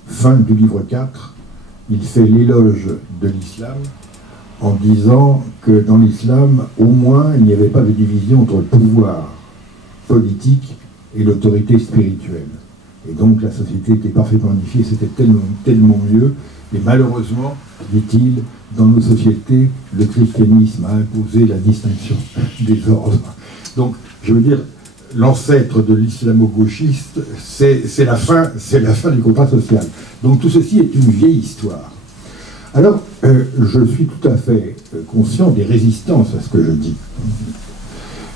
fin du livre 4, il fait l'éloge de l'islam en disant que dans l'islam, au moins, il n'y avait pas de division entre le pouvoir politique et l'autorité spirituelle. Et donc la société était parfaitement unifiée, c'était tellement mieux. Et malheureusement, dit-il, dans nos sociétés, le christianisme a imposé la distinction des ordres. Donc, je veux dire, l'ancêtre de l'islamo-gauchiste, c'est la fin du contrat social. Donc tout ceci est une vieille histoire. Alors, je suis tout à fait conscient des résistances à ce que je dis.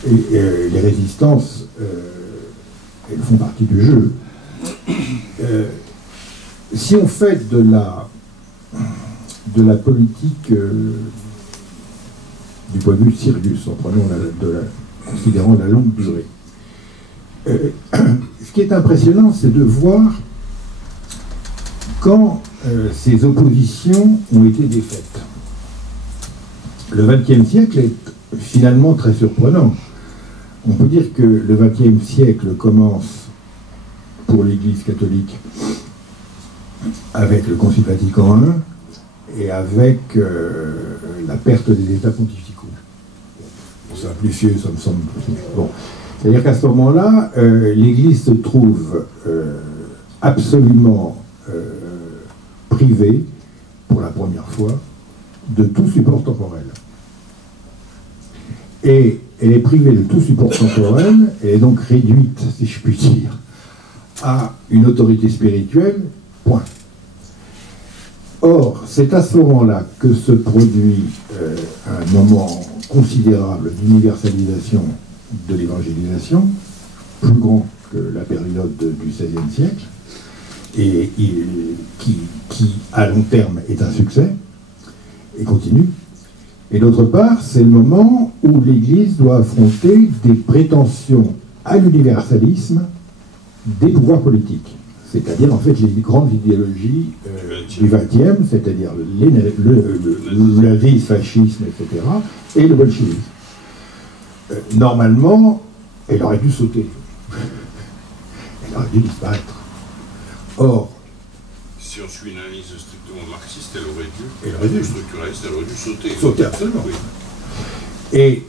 Et les résistances, elles font partie du jeu. Si on fait de la politique du point de vue de Sirius, considérant la longue durée. Ce qui est impressionnant, c'est de voir quand ces oppositions ont été défaites. Le XXe siècle est finalement très surprenant. On peut dire que le XXe siècle commence pour l'Église catholique avec le Concile Vatican I et avec la perte des États pontificaux. C'est plus ça me semble. Bon. C'est-à-dire qu'à ce moment-là, l'Église se trouve absolument privée, pour la première fois, de tout support temporel. Et elle est privée de tout support temporel, elle est donc réduite, si je puis dire, à une autorité spirituelle, point. Or, c'est à ce moment-là que se produit un moment considérable d'universalisation de l'évangélisation, plus grand que la période du XVIe siècle, et qui, à long terme, est un succès, et continue. Et d'autre part, c'est le moment où l'Église doit affronter des prétentions à l'universalisme des pouvoirs politiques. C'est-à-dire, en fait, les grandes idéologies du XXe, c'est-à-dire le nazisme, fascisme, etc., et le bolchevisme. Normalement, elle aurait dû sauter. Elle aurait dû disparaître. Or, si on suit une analyse strictement marxiste, elle aurait dû, structuraliste, elle aurait dû sauter. Sauter, absolument. Oui. Et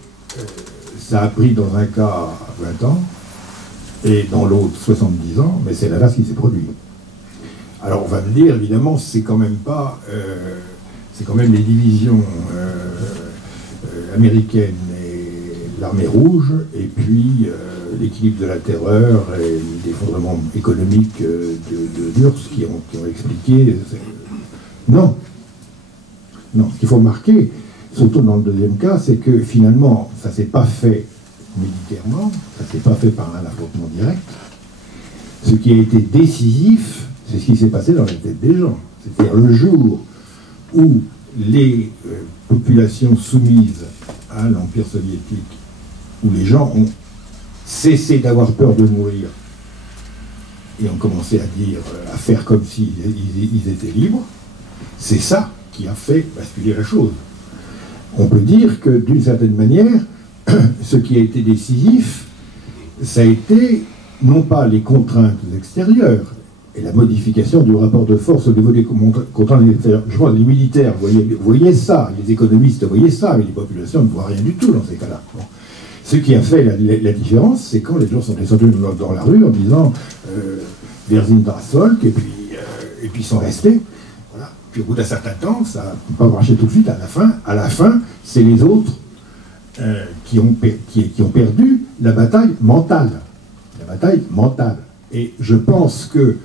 ça a pris dans un cas 20 ans, et dans l'autre 70 ans, mais c'est l'inverse qui s'est produit. Alors on va me dire, évidemment, c'est quand même pas... c'est quand même les divisions américaines et l'armée rouge, et puis l'équilibre de la terreur et l'effondrement économique de l'URSS qui ont expliqué... Non. Non, ce qu'il faut remarquer, surtout dans le deuxième cas, c'est que finalement, ça ne s'est pas fait militairement, ça ne s'est pas fait par un affrontement direct. Ce qui a été décisif, c'est ce qui s'est passé dans la tête des gens. C'est-à-dire le jour où les populations soumises à l'Empire soviétique, où les gens ont cessé d'avoir peur de mourir et ont commencé à faire comme s'ils étaient libres, c'est ça qui a fait basculer la chose. On peut dire que d'une certaine manière, ce qui a été décisif, ça a été non pas les contraintes extérieures et la modification du rapport de force au niveau des contraintes extérieures. Je crois que les militaires voyaient ça, les économistes voyaient ça, mais les populations ne voient rien du tout dans ces cas-là. Bon. Ce qui a fait la différence, c'est quand les gens sont descendus dans la rue en disant Verzin das Volk, et puis sont restés. Voilà. Puis au bout d'un certain temps, ça n'a pas marché tout de suite. À la fin, c'est les autres qui ont perdu la bataille mentale. La bataille mentale. Et je pense que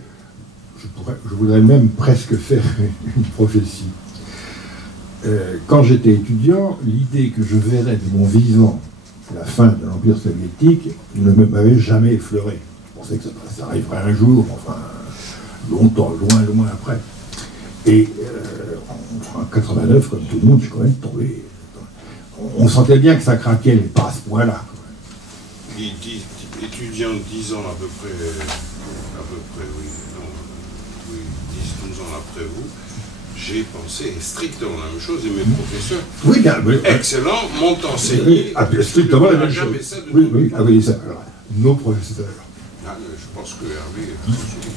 je voudrais même presque faire une prophétie. Quand j'étais étudiant, l'idée que je verrais de mon vivant la fin de l'Empire soviétique ne m'avait jamais effleuré. Je pensais que ça arriverait un jour, enfin, longtemps, loin après. Et en 89, comme tout le monde, je suis quand même tombé. On sentait bien que ça craquait, mais pas à ce point-là. Étudiant 10 ans à peu près, oui, 10-12 ans après vous, j'ai pensé strictement la même chose, et mes professeurs, oui, bien, oui, excellents, m'ont enseigné. Strictement la même chose. Oui, ça. Alors, nos professeurs. Je pense que Hervé.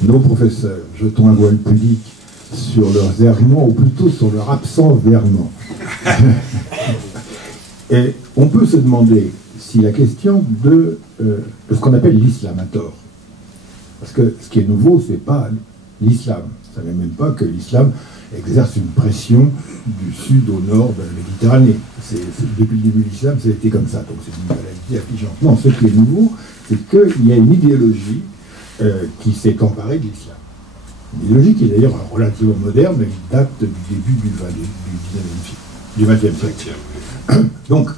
Nos professeurs, jetons un voile pudique sur leurs errements, ou plutôt sur leur absence d'errement. Et on peut se demander si la question de ce qu'on appelle l'islam a tort. Parce que ce qui est nouveau, c'est pas l'islam. Ça n'est même pas que l'islam exerce une pression du sud au nord de la Méditerranée. Depuis le début de l'islam, ça a été comme ça. Donc c'est une maladie affligeante. Non, ce qui est nouveau, c'est qu'il y a une idéologie qui s'est emparée de l'islam. Une idéologie qui est d'ailleurs relativement moderne, mais qui date du début du XXe siècle. Donc,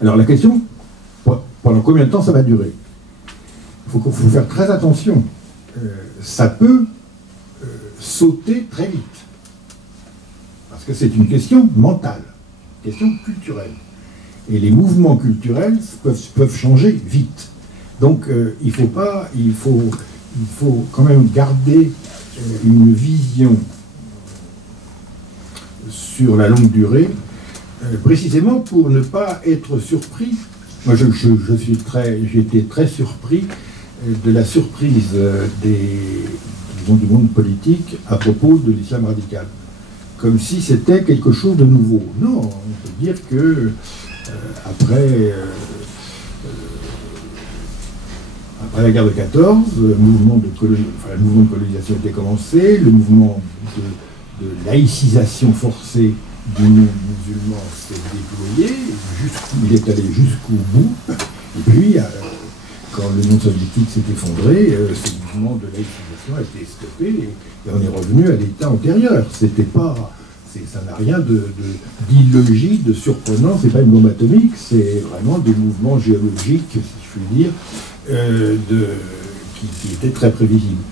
alors la question, pendant combien de temps ça va durer? Il faut faire très attention. Ça peut sauter très vite. Parce que c'est une question mentale, une question culturelle. Et les mouvements culturels peuvent changer vite. Donc il faut quand même garder une vision sur la longue durée, précisément pour ne pas être surpris. Moi, j'ai été très surpris de la surprise du monde politique à propos de l'islam radical. Comme si c'était quelque chose de nouveau. Non, on peut dire que après la guerre de 14, le mouvement de colonisation était commencé, le mouvement de laïcisation forcée du monde musulman s'est déployé, il est allé jusqu'au bout, et puis quand l'Union soviétique s'est effondrée, ce mouvement de laïcisation a été stoppé et on est revenu à l'état antérieur. Ça n'a rien d'illogique, de surprenant, c'est pas une bombe atomique, c'est vraiment des mouvements géologiques, si je puis dire, qui étaient très prévisibles.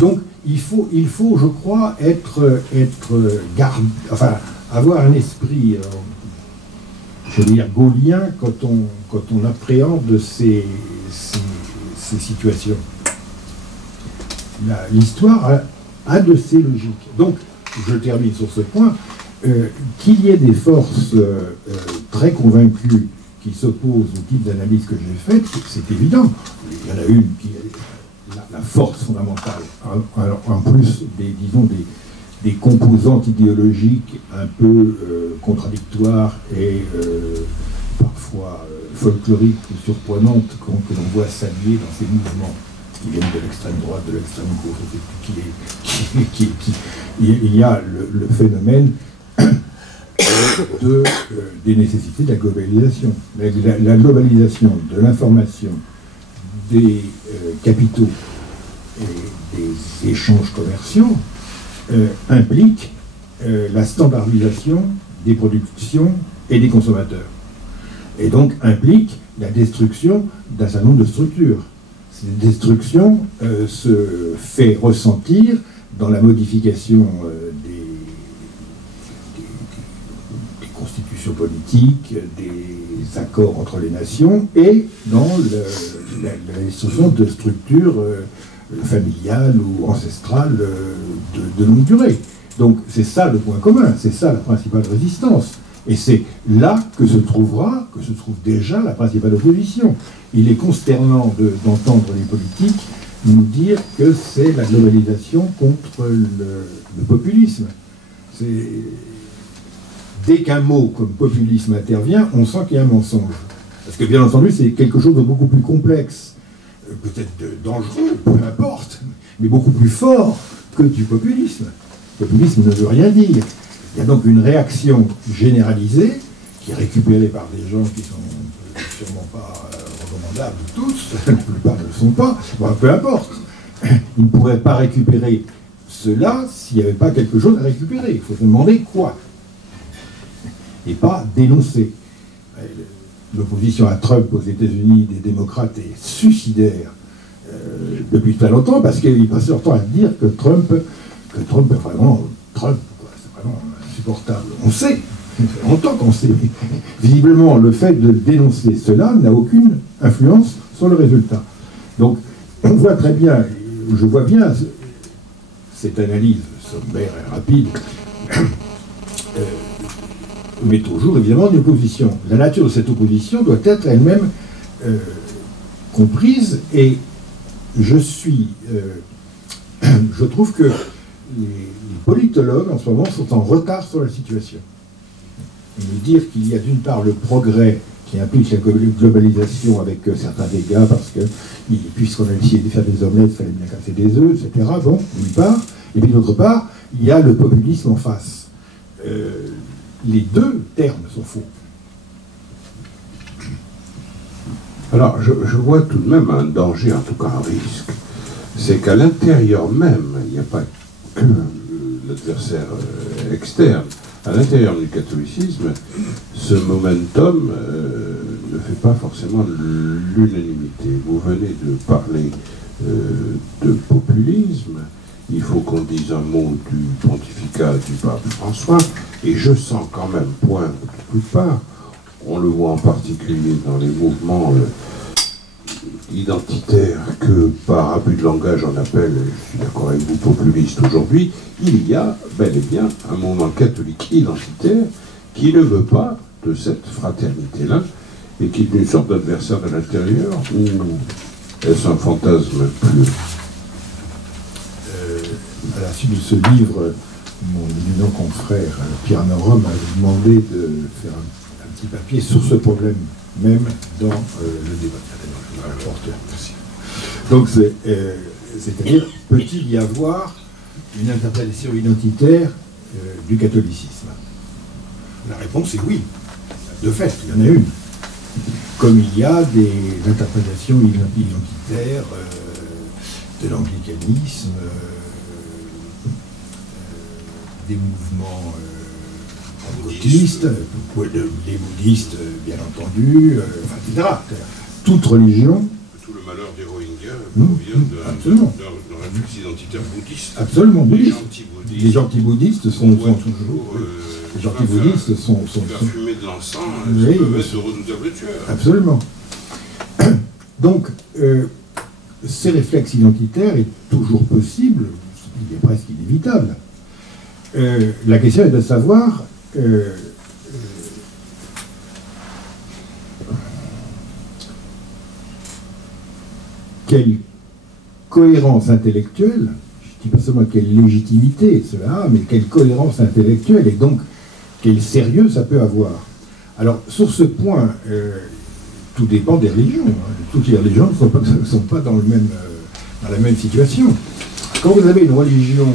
Donc il faut, je crois, avoir un esprit, je veux dire, gaulien quand on appréhende ces situations. L'histoire a de ces logiques. Donc, je termine sur ce point, qu'il y ait des forces très convaincues qui s'opposent au type d'analyse que j'ai faite, c'est évident. Il y en a une qui est la force fondamentale, en plus des composantes idéologiques un peu contradictoires et parfois folkloriques ou surprenantes que l'on voit s'allier dans ces mouvements qui viennent de l'extrême droite, de l'extrême gauche, il y a le phénomène des nécessités de la globalisation. La globalisation de l'information, des capitaux et des échanges commerciaux implique la standardisation des productions et des consommateurs. Et donc implique la destruction d'un certain nombre de structures. Cette destruction se fait ressentir dans la modification des constitutions politiques, des accords entre les nations et dans la destruction de structures familiales ou ancestrales de longue durée. Donc c'est ça le point commun, c'est ça la principale résistance. Et c'est là que se trouve déjà la principale opposition. Il est consternant d'entendre les politiques nous dire que c'est la globalisation contre le populisme. Dès qu'un mot comme populisme intervient, on sent qu'il y a un mensonge. Parce que bien entendu, c'est quelque chose de beaucoup plus complexe, peut-être dangereux, peu importe, mais beaucoup plus fort que du populisme. Le populisme ne veut rien dire. Il y a donc une réaction généralisée qui est récupérée par des gens qui sont sûrement pas recommandables tous, la plupart ne le sont pas, bon, peu importe. Ils ne pourraient pas récupérer cela s'il n'y avait pas quelque chose à récupérer. Il faut se demander quoi. Et pas dénoncer. L'opposition à Trump aux États-Unis des démocrates est suicidaire depuis très longtemps parce qu'ils passent leur temps à dire que Trump est vraiment Trump. C'est vraiment insupportable. On sait, ça fait longtemps qu'on sait. Visiblement, le fait de dénoncer cela n'a aucune influence sur le résultat. Donc, on voit très bien, je vois bien cette analyse sommaire et rapide, mais toujours évidemment une opposition. La nature de cette opposition doit être elle-même comprise, et je trouve que les politologues en ce moment sont en retard sur la situation. Me dire qu'il y a d'une part le progrès qui implique la globalisation avec certains dégâts, parce que puisqu'on a essayé de faire des omelettes, il fallait bien casser des œufs, etc. Bon, d'une part. Et puis d'autre part, il y a le populisme en face. Les deux termes sont faux. Alors, je vois tout de même un danger, en tout cas un risque. C'est qu'à l'intérieur même, il n'y a pas que l'adversaire externe. À l'intérieur du catholicisme, ce momentum ne fait pas forcément l'unanimité. Vous venez de parler de populisme. Il faut qu'on dise un mot du pontificat du pape François. Et je sens quand même, point de toute part, on le voit en particulier dans les mouvements identitaires que par abus de langage on appelle, je suis d'accord avec vous, populistes aujourd'hui, il y a bel et bien un mouvement catholique identitaire qui ne veut pas de cette fraternité-là et qui est une sorte d'adversaire de l'intérieur, ou est-ce un fantasme pur? À la suite de ce livre, mon éminent confrère Pierre Norum m'a demandé de faire un petit papier sur ce problème même dans le débat. Donc, c'est-à-dire, peut-il y avoir une interprétation identitaire du catholicisme? La réponse est oui. De fait, il y en a une. Comme il y a des interprétations identitaires de l'anglicanisme, des mouvements pentecôtistes, les bouddhistes, bien entendu, etc. Toute religion. Tout le malheur des Rohingyas provient d'un réflexe identitaire bouddhiste. Absolument, bouddhiste. Les gens anti-bouddhistes sont toujours. Les gens anti-bouddhistes sont fumer de l'encens, ça peut être de redoutables tueurs. Absolument. Donc, ces réflexes identitaires est toujours possible, il est presque inévitable. La question est de savoir quelle cohérence intellectuelle, je ne dis pas seulement quelle légitimité cela a, mais quelle cohérence intellectuelle et donc quel sérieux ça peut avoir. Alors, sur ce point, tout dépend des religions. Toutes les religions ne sont pas dans la même situation. Quand vous avez une religion,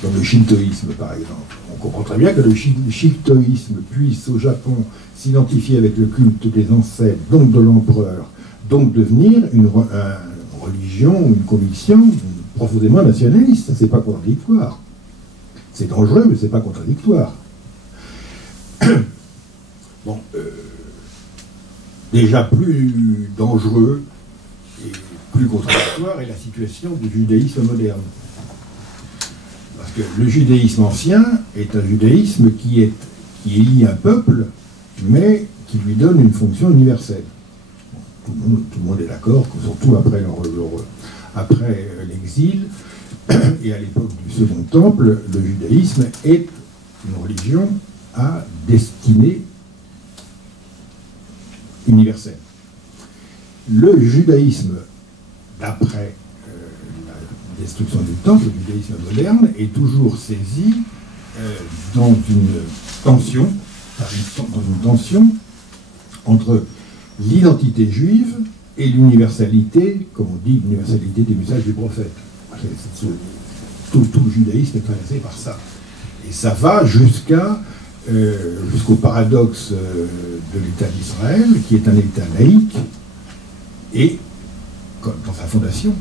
comme le shintoïsme par exemple, on comprend très bien que le shintoïsme puisse au Japon s'identifier avec le culte des ancêtres, donc de l'empereur, donc devenir une religion, une conviction profondément nationaliste. Ça, c'est pas contradictoire. C'est dangereux, mais c'est pas contradictoire. Bon, déjà plus dangereux et plus contradictoire est la situation du judaïsme moderne. Parce que le judaïsme ancien est un judaïsme qui élit un peuple, mais qui lui donne une fonction universelle. Bon, tout le monde est d'accord, surtout après l'exil et à l'époque du Second Temple, le judaïsme est une religion à destinée universelle. Le judaïsme, d'après la destruction du Temple, le judaïsme moderne, est toujours saisi dans une tension entre l'identité juive et l'universalité, comme on dit, l'universalité des messages du prophète. Tout le judaïsme est traversé par ça. Et ça va jusqu'au paradoxe de l'État d'Israël, qui est un État laïque, et comme dans sa fondation,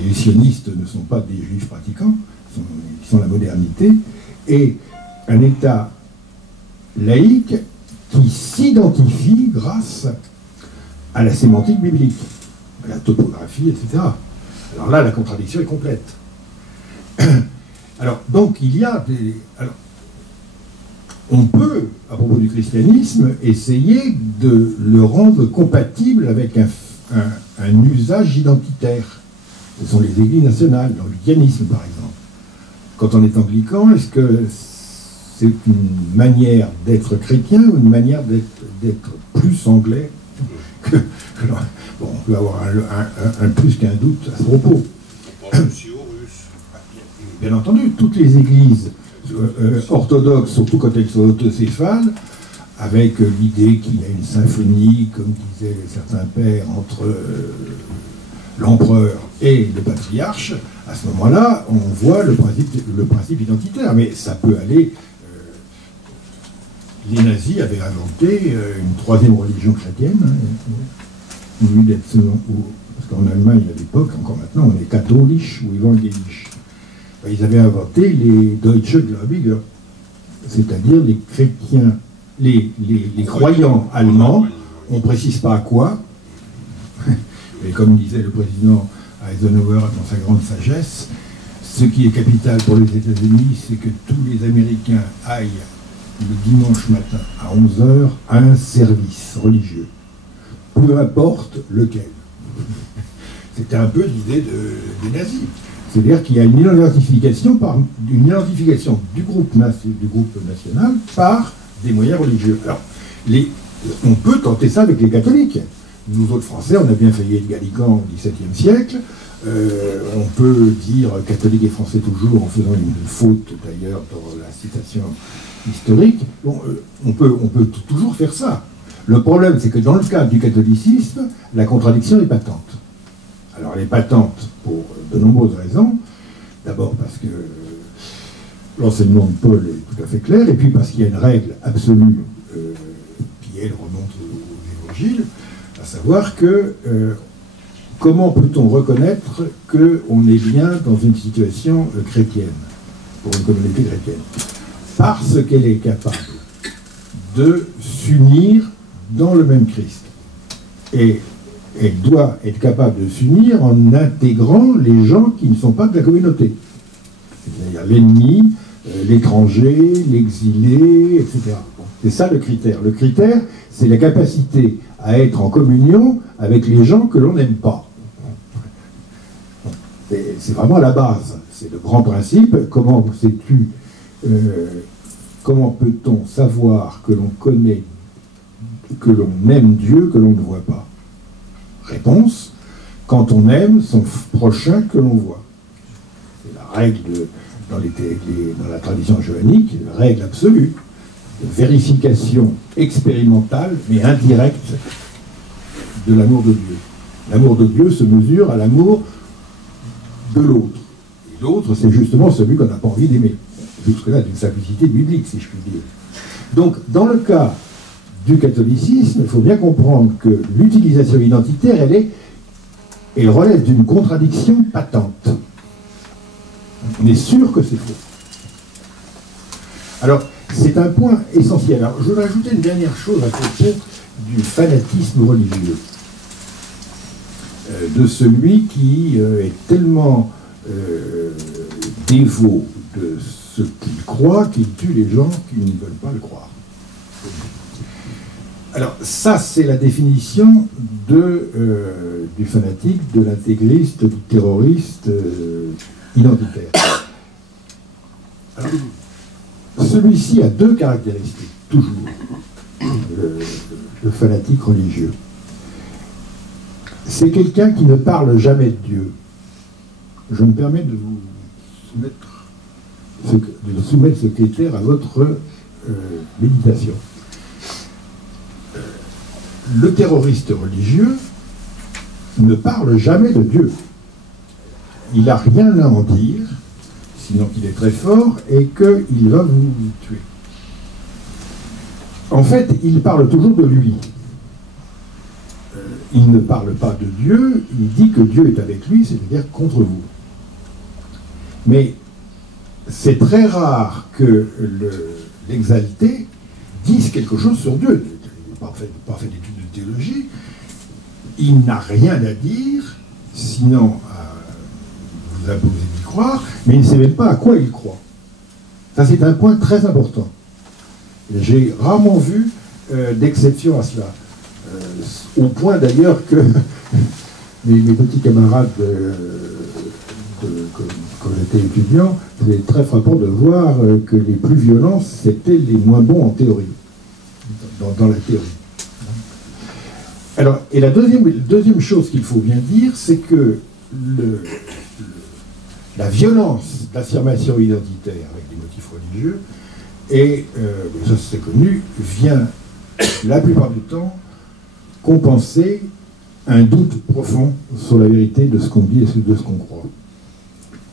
les sionistes ne sont pas des juifs pratiquants, ils sont la modernité, et un État laïque qui s'identifie grâce à la sémantique biblique, à la topographie, etc. Alors là, la contradiction est complète. Alors, donc, il y a des... Alors, on peut, à propos du christianisme, essayer de le rendre compatible avec un usage identitaire. Ce sont les églises nationales, l'anglicanisme, par exemple. Quand on est anglican, est-ce que c'est une manière d'être chrétien ou une manière d'être plus anglais que bon, on peut avoir un plus qu'un doute à ce propos. On pense aussi aux Russes. Bien entendu, toutes les églises orthodoxes, surtout quand elles sont autocéphales, avec l'idée qu'il y a une symphonie, comme disaient certains pères, entre l'empereur et le patriarche, à ce moment-là, on voit le principe identitaire. Mais ça peut aller... les nazis avaient inventé une troisième religion chrétienne, au lieu d'être selon... Parce qu'en Allemagne, à l'époque, encore maintenant, on est catholique ou évangélique. Ils avaient inventé les Deutsche Gläubiger, c'est-à-dire les chrétiens, les croyants allemands, on ne précise pas à quoi, mais comme disait le président Eisenhower dans sa grande sagesse, ce qui est capital pour les États-Unis, c'est que tous les Américains aillent le dimanche matin à 11 h à un service religieux, peu importe lequel. C'était un peu l'idée des nazis. C'est-à-dire qu'il y a une identification du groupe national par des moyens religieux. Alors, on peut tenter ça avec les catholiques. Nous autres Français, on a bien failli être gallicans au XVIIe siècle. On peut dire catholique et français toujours, en faisant une faute d'ailleurs dans la citation historique. Bon, on peut toujours faire ça. Le problème, c'est que dans le cas du catholicisme, la contradiction est patente. Alors elle est patente pour de nombreuses raisons. D'abord parce que l'enseignement de Paul est tout à fait clair, et puis parce qu'il y a une règle absolue, qui elle remonte aux évangiles, à savoir que comment peut-on reconnaître qu'on est bien dans une situation chrétienne, pour une communauté chrétienne? Parce qu'elle est capable de s'unir dans le même Christ. Et elle doit être capable de s'unir en intégrant les gens qui ne sont pas de la communauté. C'est-à-dire l'ennemi, l'étranger, l'exilé, etc. C'est ça le critère. Le critère, c'est la capacité à être en communion avec les gens que l'on n'aime pas. C'est vraiment la base. C'est le grand principe. Comment sais-tu, comment peut-on savoir que l'on connaît, que l'on aime Dieu, que l'on ne voit pas? Réponse, quand on aime son prochain que l'on voit. C'est la règle dans la tradition johannique, une règle absolue de vérification expérimentale mais indirecte de l'amour de Dieu. L'amour de Dieu se mesure à l'amour de l'autre. Et l'autre, c'est justement celui qu'on n'a pas envie d'aimer. Jusque-là, d'une simplicité biblique, si je puis dire. Donc, dans le cas du catholicisme, il faut bien comprendre que l'utilisation identitaire, elle relève d'une contradiction patente. On est sûr que c'est faux. Alors, c'est un point essentiel. Alors, je voudrais ajouter une dernière chose à propos du fanatisme religieux. De celui qui est tellement dévot de ce qu'il croit qu'il tue les gens qui ne veulent pas le croire. Alors, ça, c'est la définition du fanatique, de l'intégriste, du terroriste identitaire. Alors, celui-ci a deux caractéristiques, toujours, le fanatique religieux. C'est quelqu'un qui ne parle jamais de Dieu. Je me permets de vous soumettre ce critère à votre méditation. Le terroriste religieux ne parle jamais de Dieu. Il n'a rien à en dire, sinon qu'il est très fort et qu'il va vous tuer. En fait, il parle toujours de lui. Il ne parle pas de Dieu, il dit que Dieu est avec lui, c'est-à-dire contre vous. Mais c'est très rare que l'exalté dise quelque chose sur Dieu. Il n'a pas fait d'études de théologie. Il n'a rien à dire, sinon vous imposez d'y croire, mais il ne sait même pas à quoi il croit. Ça, c'est un point très important. J'ai rarement vu d'exception à cela. Au point d'ailleurs que mes petits camarades, quand j'étais étudiant, c'était très frappant de voir que les plus violents, c'était les moins bons en théorie, dans la théorie. Alors, et la deuxième chose qu'il faut bien dire, c'est que la violence d'affirmation identitaire avec des motifs religieux, et ça c'est connu, vient la plupart du temps compenser un doute profond sur la vérité de ce qu'on dit et de ce qu'on croit.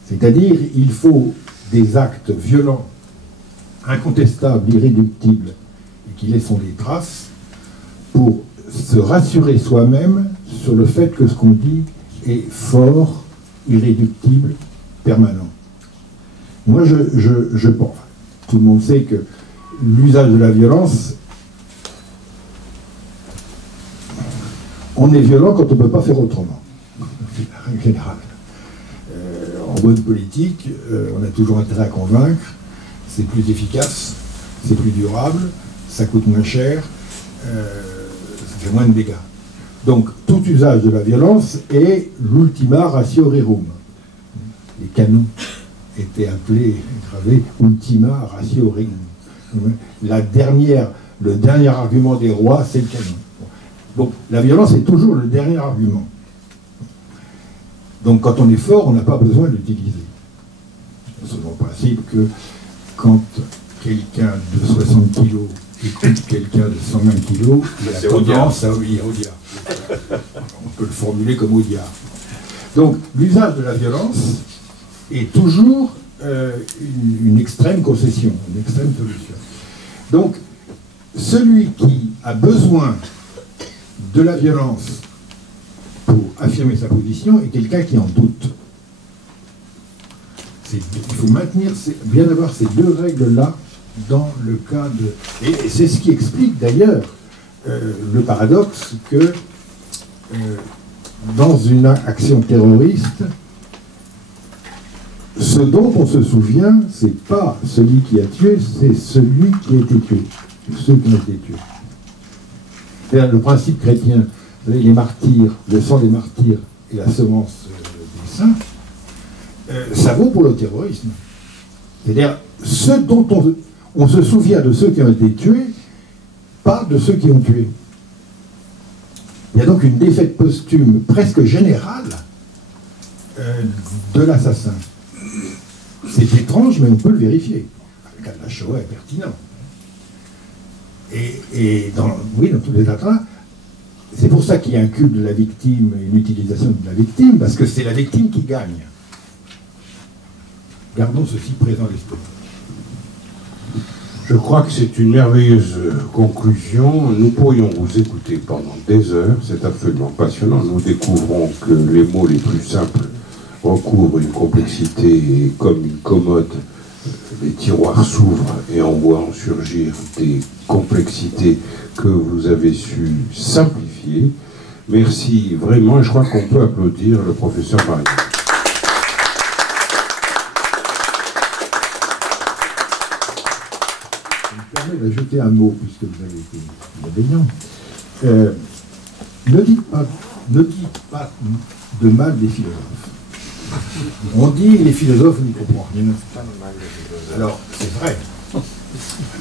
C'est-à-dire, il faut des actes violents, incontestables, irréductibles, et qui laissent des traces, pour se rassurer soi-même sur le fait que ce qu'on dit est fort, irréductible, permanent. Moi, je pense, tout le monde sait que l'usage de la violence, on est violent quand on ne peut pas faire autrement. C'est la règle générale. En bonne politique, on a toujours intérêt à convaincre, c'est plus efficace, c'est plus durable, ça coûte moins cher, ça fait moins de dégâts. Donc, tout usage de la violence est l'ultima ratio rerum. Les canons étaient appelés, gravés, ultima ratio rerum. Le dernier argument des rois, c'est le canon. Donc, la violence est toujours le dernier argument. Donc, quand on est fort, on n'a pas besoin de l'utiliser. Selon le principe que quand quelqu'un de 60 kg écoute quelqu'un de 120 kg, il a tendance à obéir au diable. On peut le formuler comme au diable. Donc, l'usage de la violence est toujours une extrême concession, une extrême solution. Donc, celui qui a besoin de la violence pour affirmer sa position est quelqu'un qui en doute. Il faut bien avoir ces deux règles-là dans le cas de... Et c'est ce qui explique d'ailleurs le paradoxe que dans une action terroriste, ce dont on se souvient, c'est pas celui qui a tué, c'est celui qui a été tué. Ceux qui ont été tués. C'est-à-dire le principe chrétien, les martyrs, le sang des martyrs et la semence des saints, ça vaut pour le terrorisme. C'est-à-dire, ceux dont on se souvient de ceux qui ont été tués, pas de ceux qui ont tué. Il y a donc une défaite posthume presque générale de l'assassin. C'est étrange, mais on peut le vérifier. Le cas de la Shoah est pertinent. Et dans tous les attraits, c'est pour ça qu'il y a un culte de la victime et une utilisation de la victime, parce que c'est la victime qui gagne. Gardons ceci présent à l'esprit. Je crois que c'est une merveilleuse conclusion. Nous pourrions vous écouter pendant des heures. C'est absolument passionnant. Nous découvrons que les mots les plus simples recouvrent une complexité et comme une commode, les tiroirs s'ouvrent et en voient en surgir des complexités que vous avez su simplifier. Merci vraiment. Je crois qu'on peut applaudir le professeur Marion. D'ajouter un mot, puisque vous avez été bienveillant. Ne dites pas de mal des philosophes. On dit les philosophes n'y comprennent rien. Alors, c'est vrai.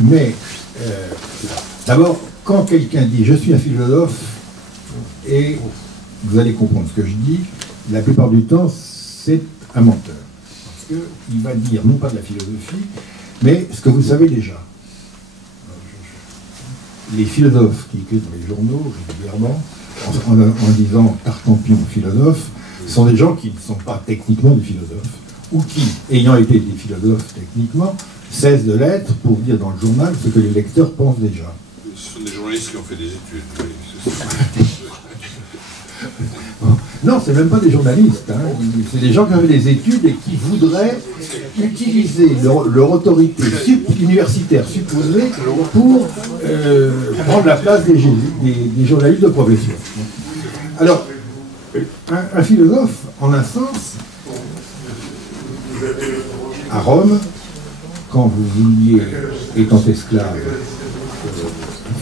Mais, d'abord, quand quelqu'un dit « je suis un philosophe » et vous allez comprendre ce que je dis, la plupart du temps, c'est un menteur. Parce qu'il va dire, non pas de la philosophie, mais ce que vous savez déjà. Les philosophes qui écrivent dans les journaux régulièrement, en disant Tartampion philosophe, sont des gens qui ne sont pas techniquement des philosophes, ou qui, ayant été des philosophes techniquement, cessent de l'être pour dire dans le journal ce que les lecteurs pensent déjà. Ce sont des journalistes qui ont fait des études. Non, c'est même pas des journalistes, hein. C'est des gens qui ont fait des études et qui voudraient utiliser leur autorité universitaire supposée pour prendre la place des journalistes de profession. Alors, un philosophe, en un sens, à Rome, quand vous vouliez, étant esclave,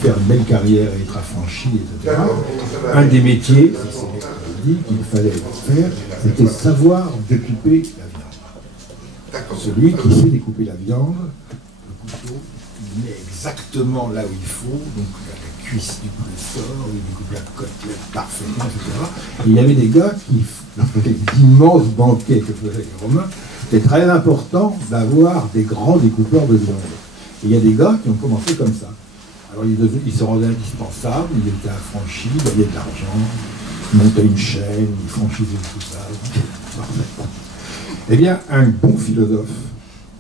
faire une belle carrière et être affranchi, etc., un des métiers, qu'il fallait faire, c'était savoir découper la viande. Celui qui sait découper la viande, le couteau, il met exactement là où il faut, donc la cuisse du poulet sort, il découpe la côtelette parfaitement, etc. Et il y avait des gars qui faisaient d'immenses banquets que faisaient les Romains. C'était très important d'avoir des grands découpeurs de viande. Et il y a des gars qui ont commencé comme ça. Alors ils se rendaient indispensables, ils étaient affranchis, ils avaient de l'argent, ils montaient une chaîne, ils franchisaient tout ça. Parfait. Eh bien, un bon philosophe,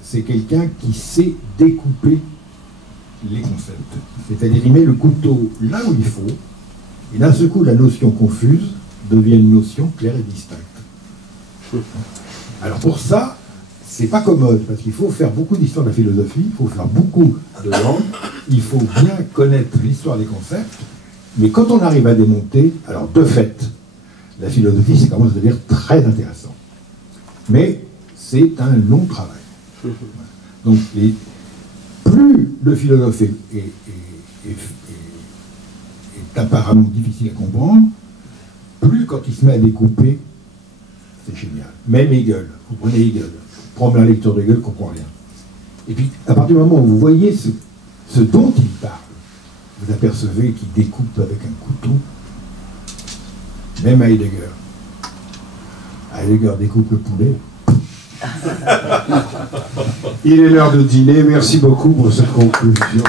c'est quelqu'un qui sait découper les concepts. C'est-à-dire, il met le couteau là où il faut, et d'un seul coup, la notion confuse devient une notion claire et distincte. Alors pour ça, c'est pas commode, parce qu'il faut faire beaucoup d'histoire de la philosophie, il faut faire beaucoup de langues, il faut bien connaître l'histoire des concepts, mais quand on arrive à démonter, alors de fait, la philosophie, ça commence à devenir très intéressant. Mais c'est un long travail. Donc, plus plus le philosophe est apparemment difficile à comprendre, plus quand il se met à découper, c'est génial. Même Hegel, vous prenez Hegel, première lecture de Hegel, ne comprend rien. Et puis, à partir du moment où vous voyez ce dont il parle, vous apercevez qu'il découpe avec un couteau, même Heidegger. Heidegger découpe le poulet. Il est l'heure de dîner. Merci beaucoup pour cette conclusion.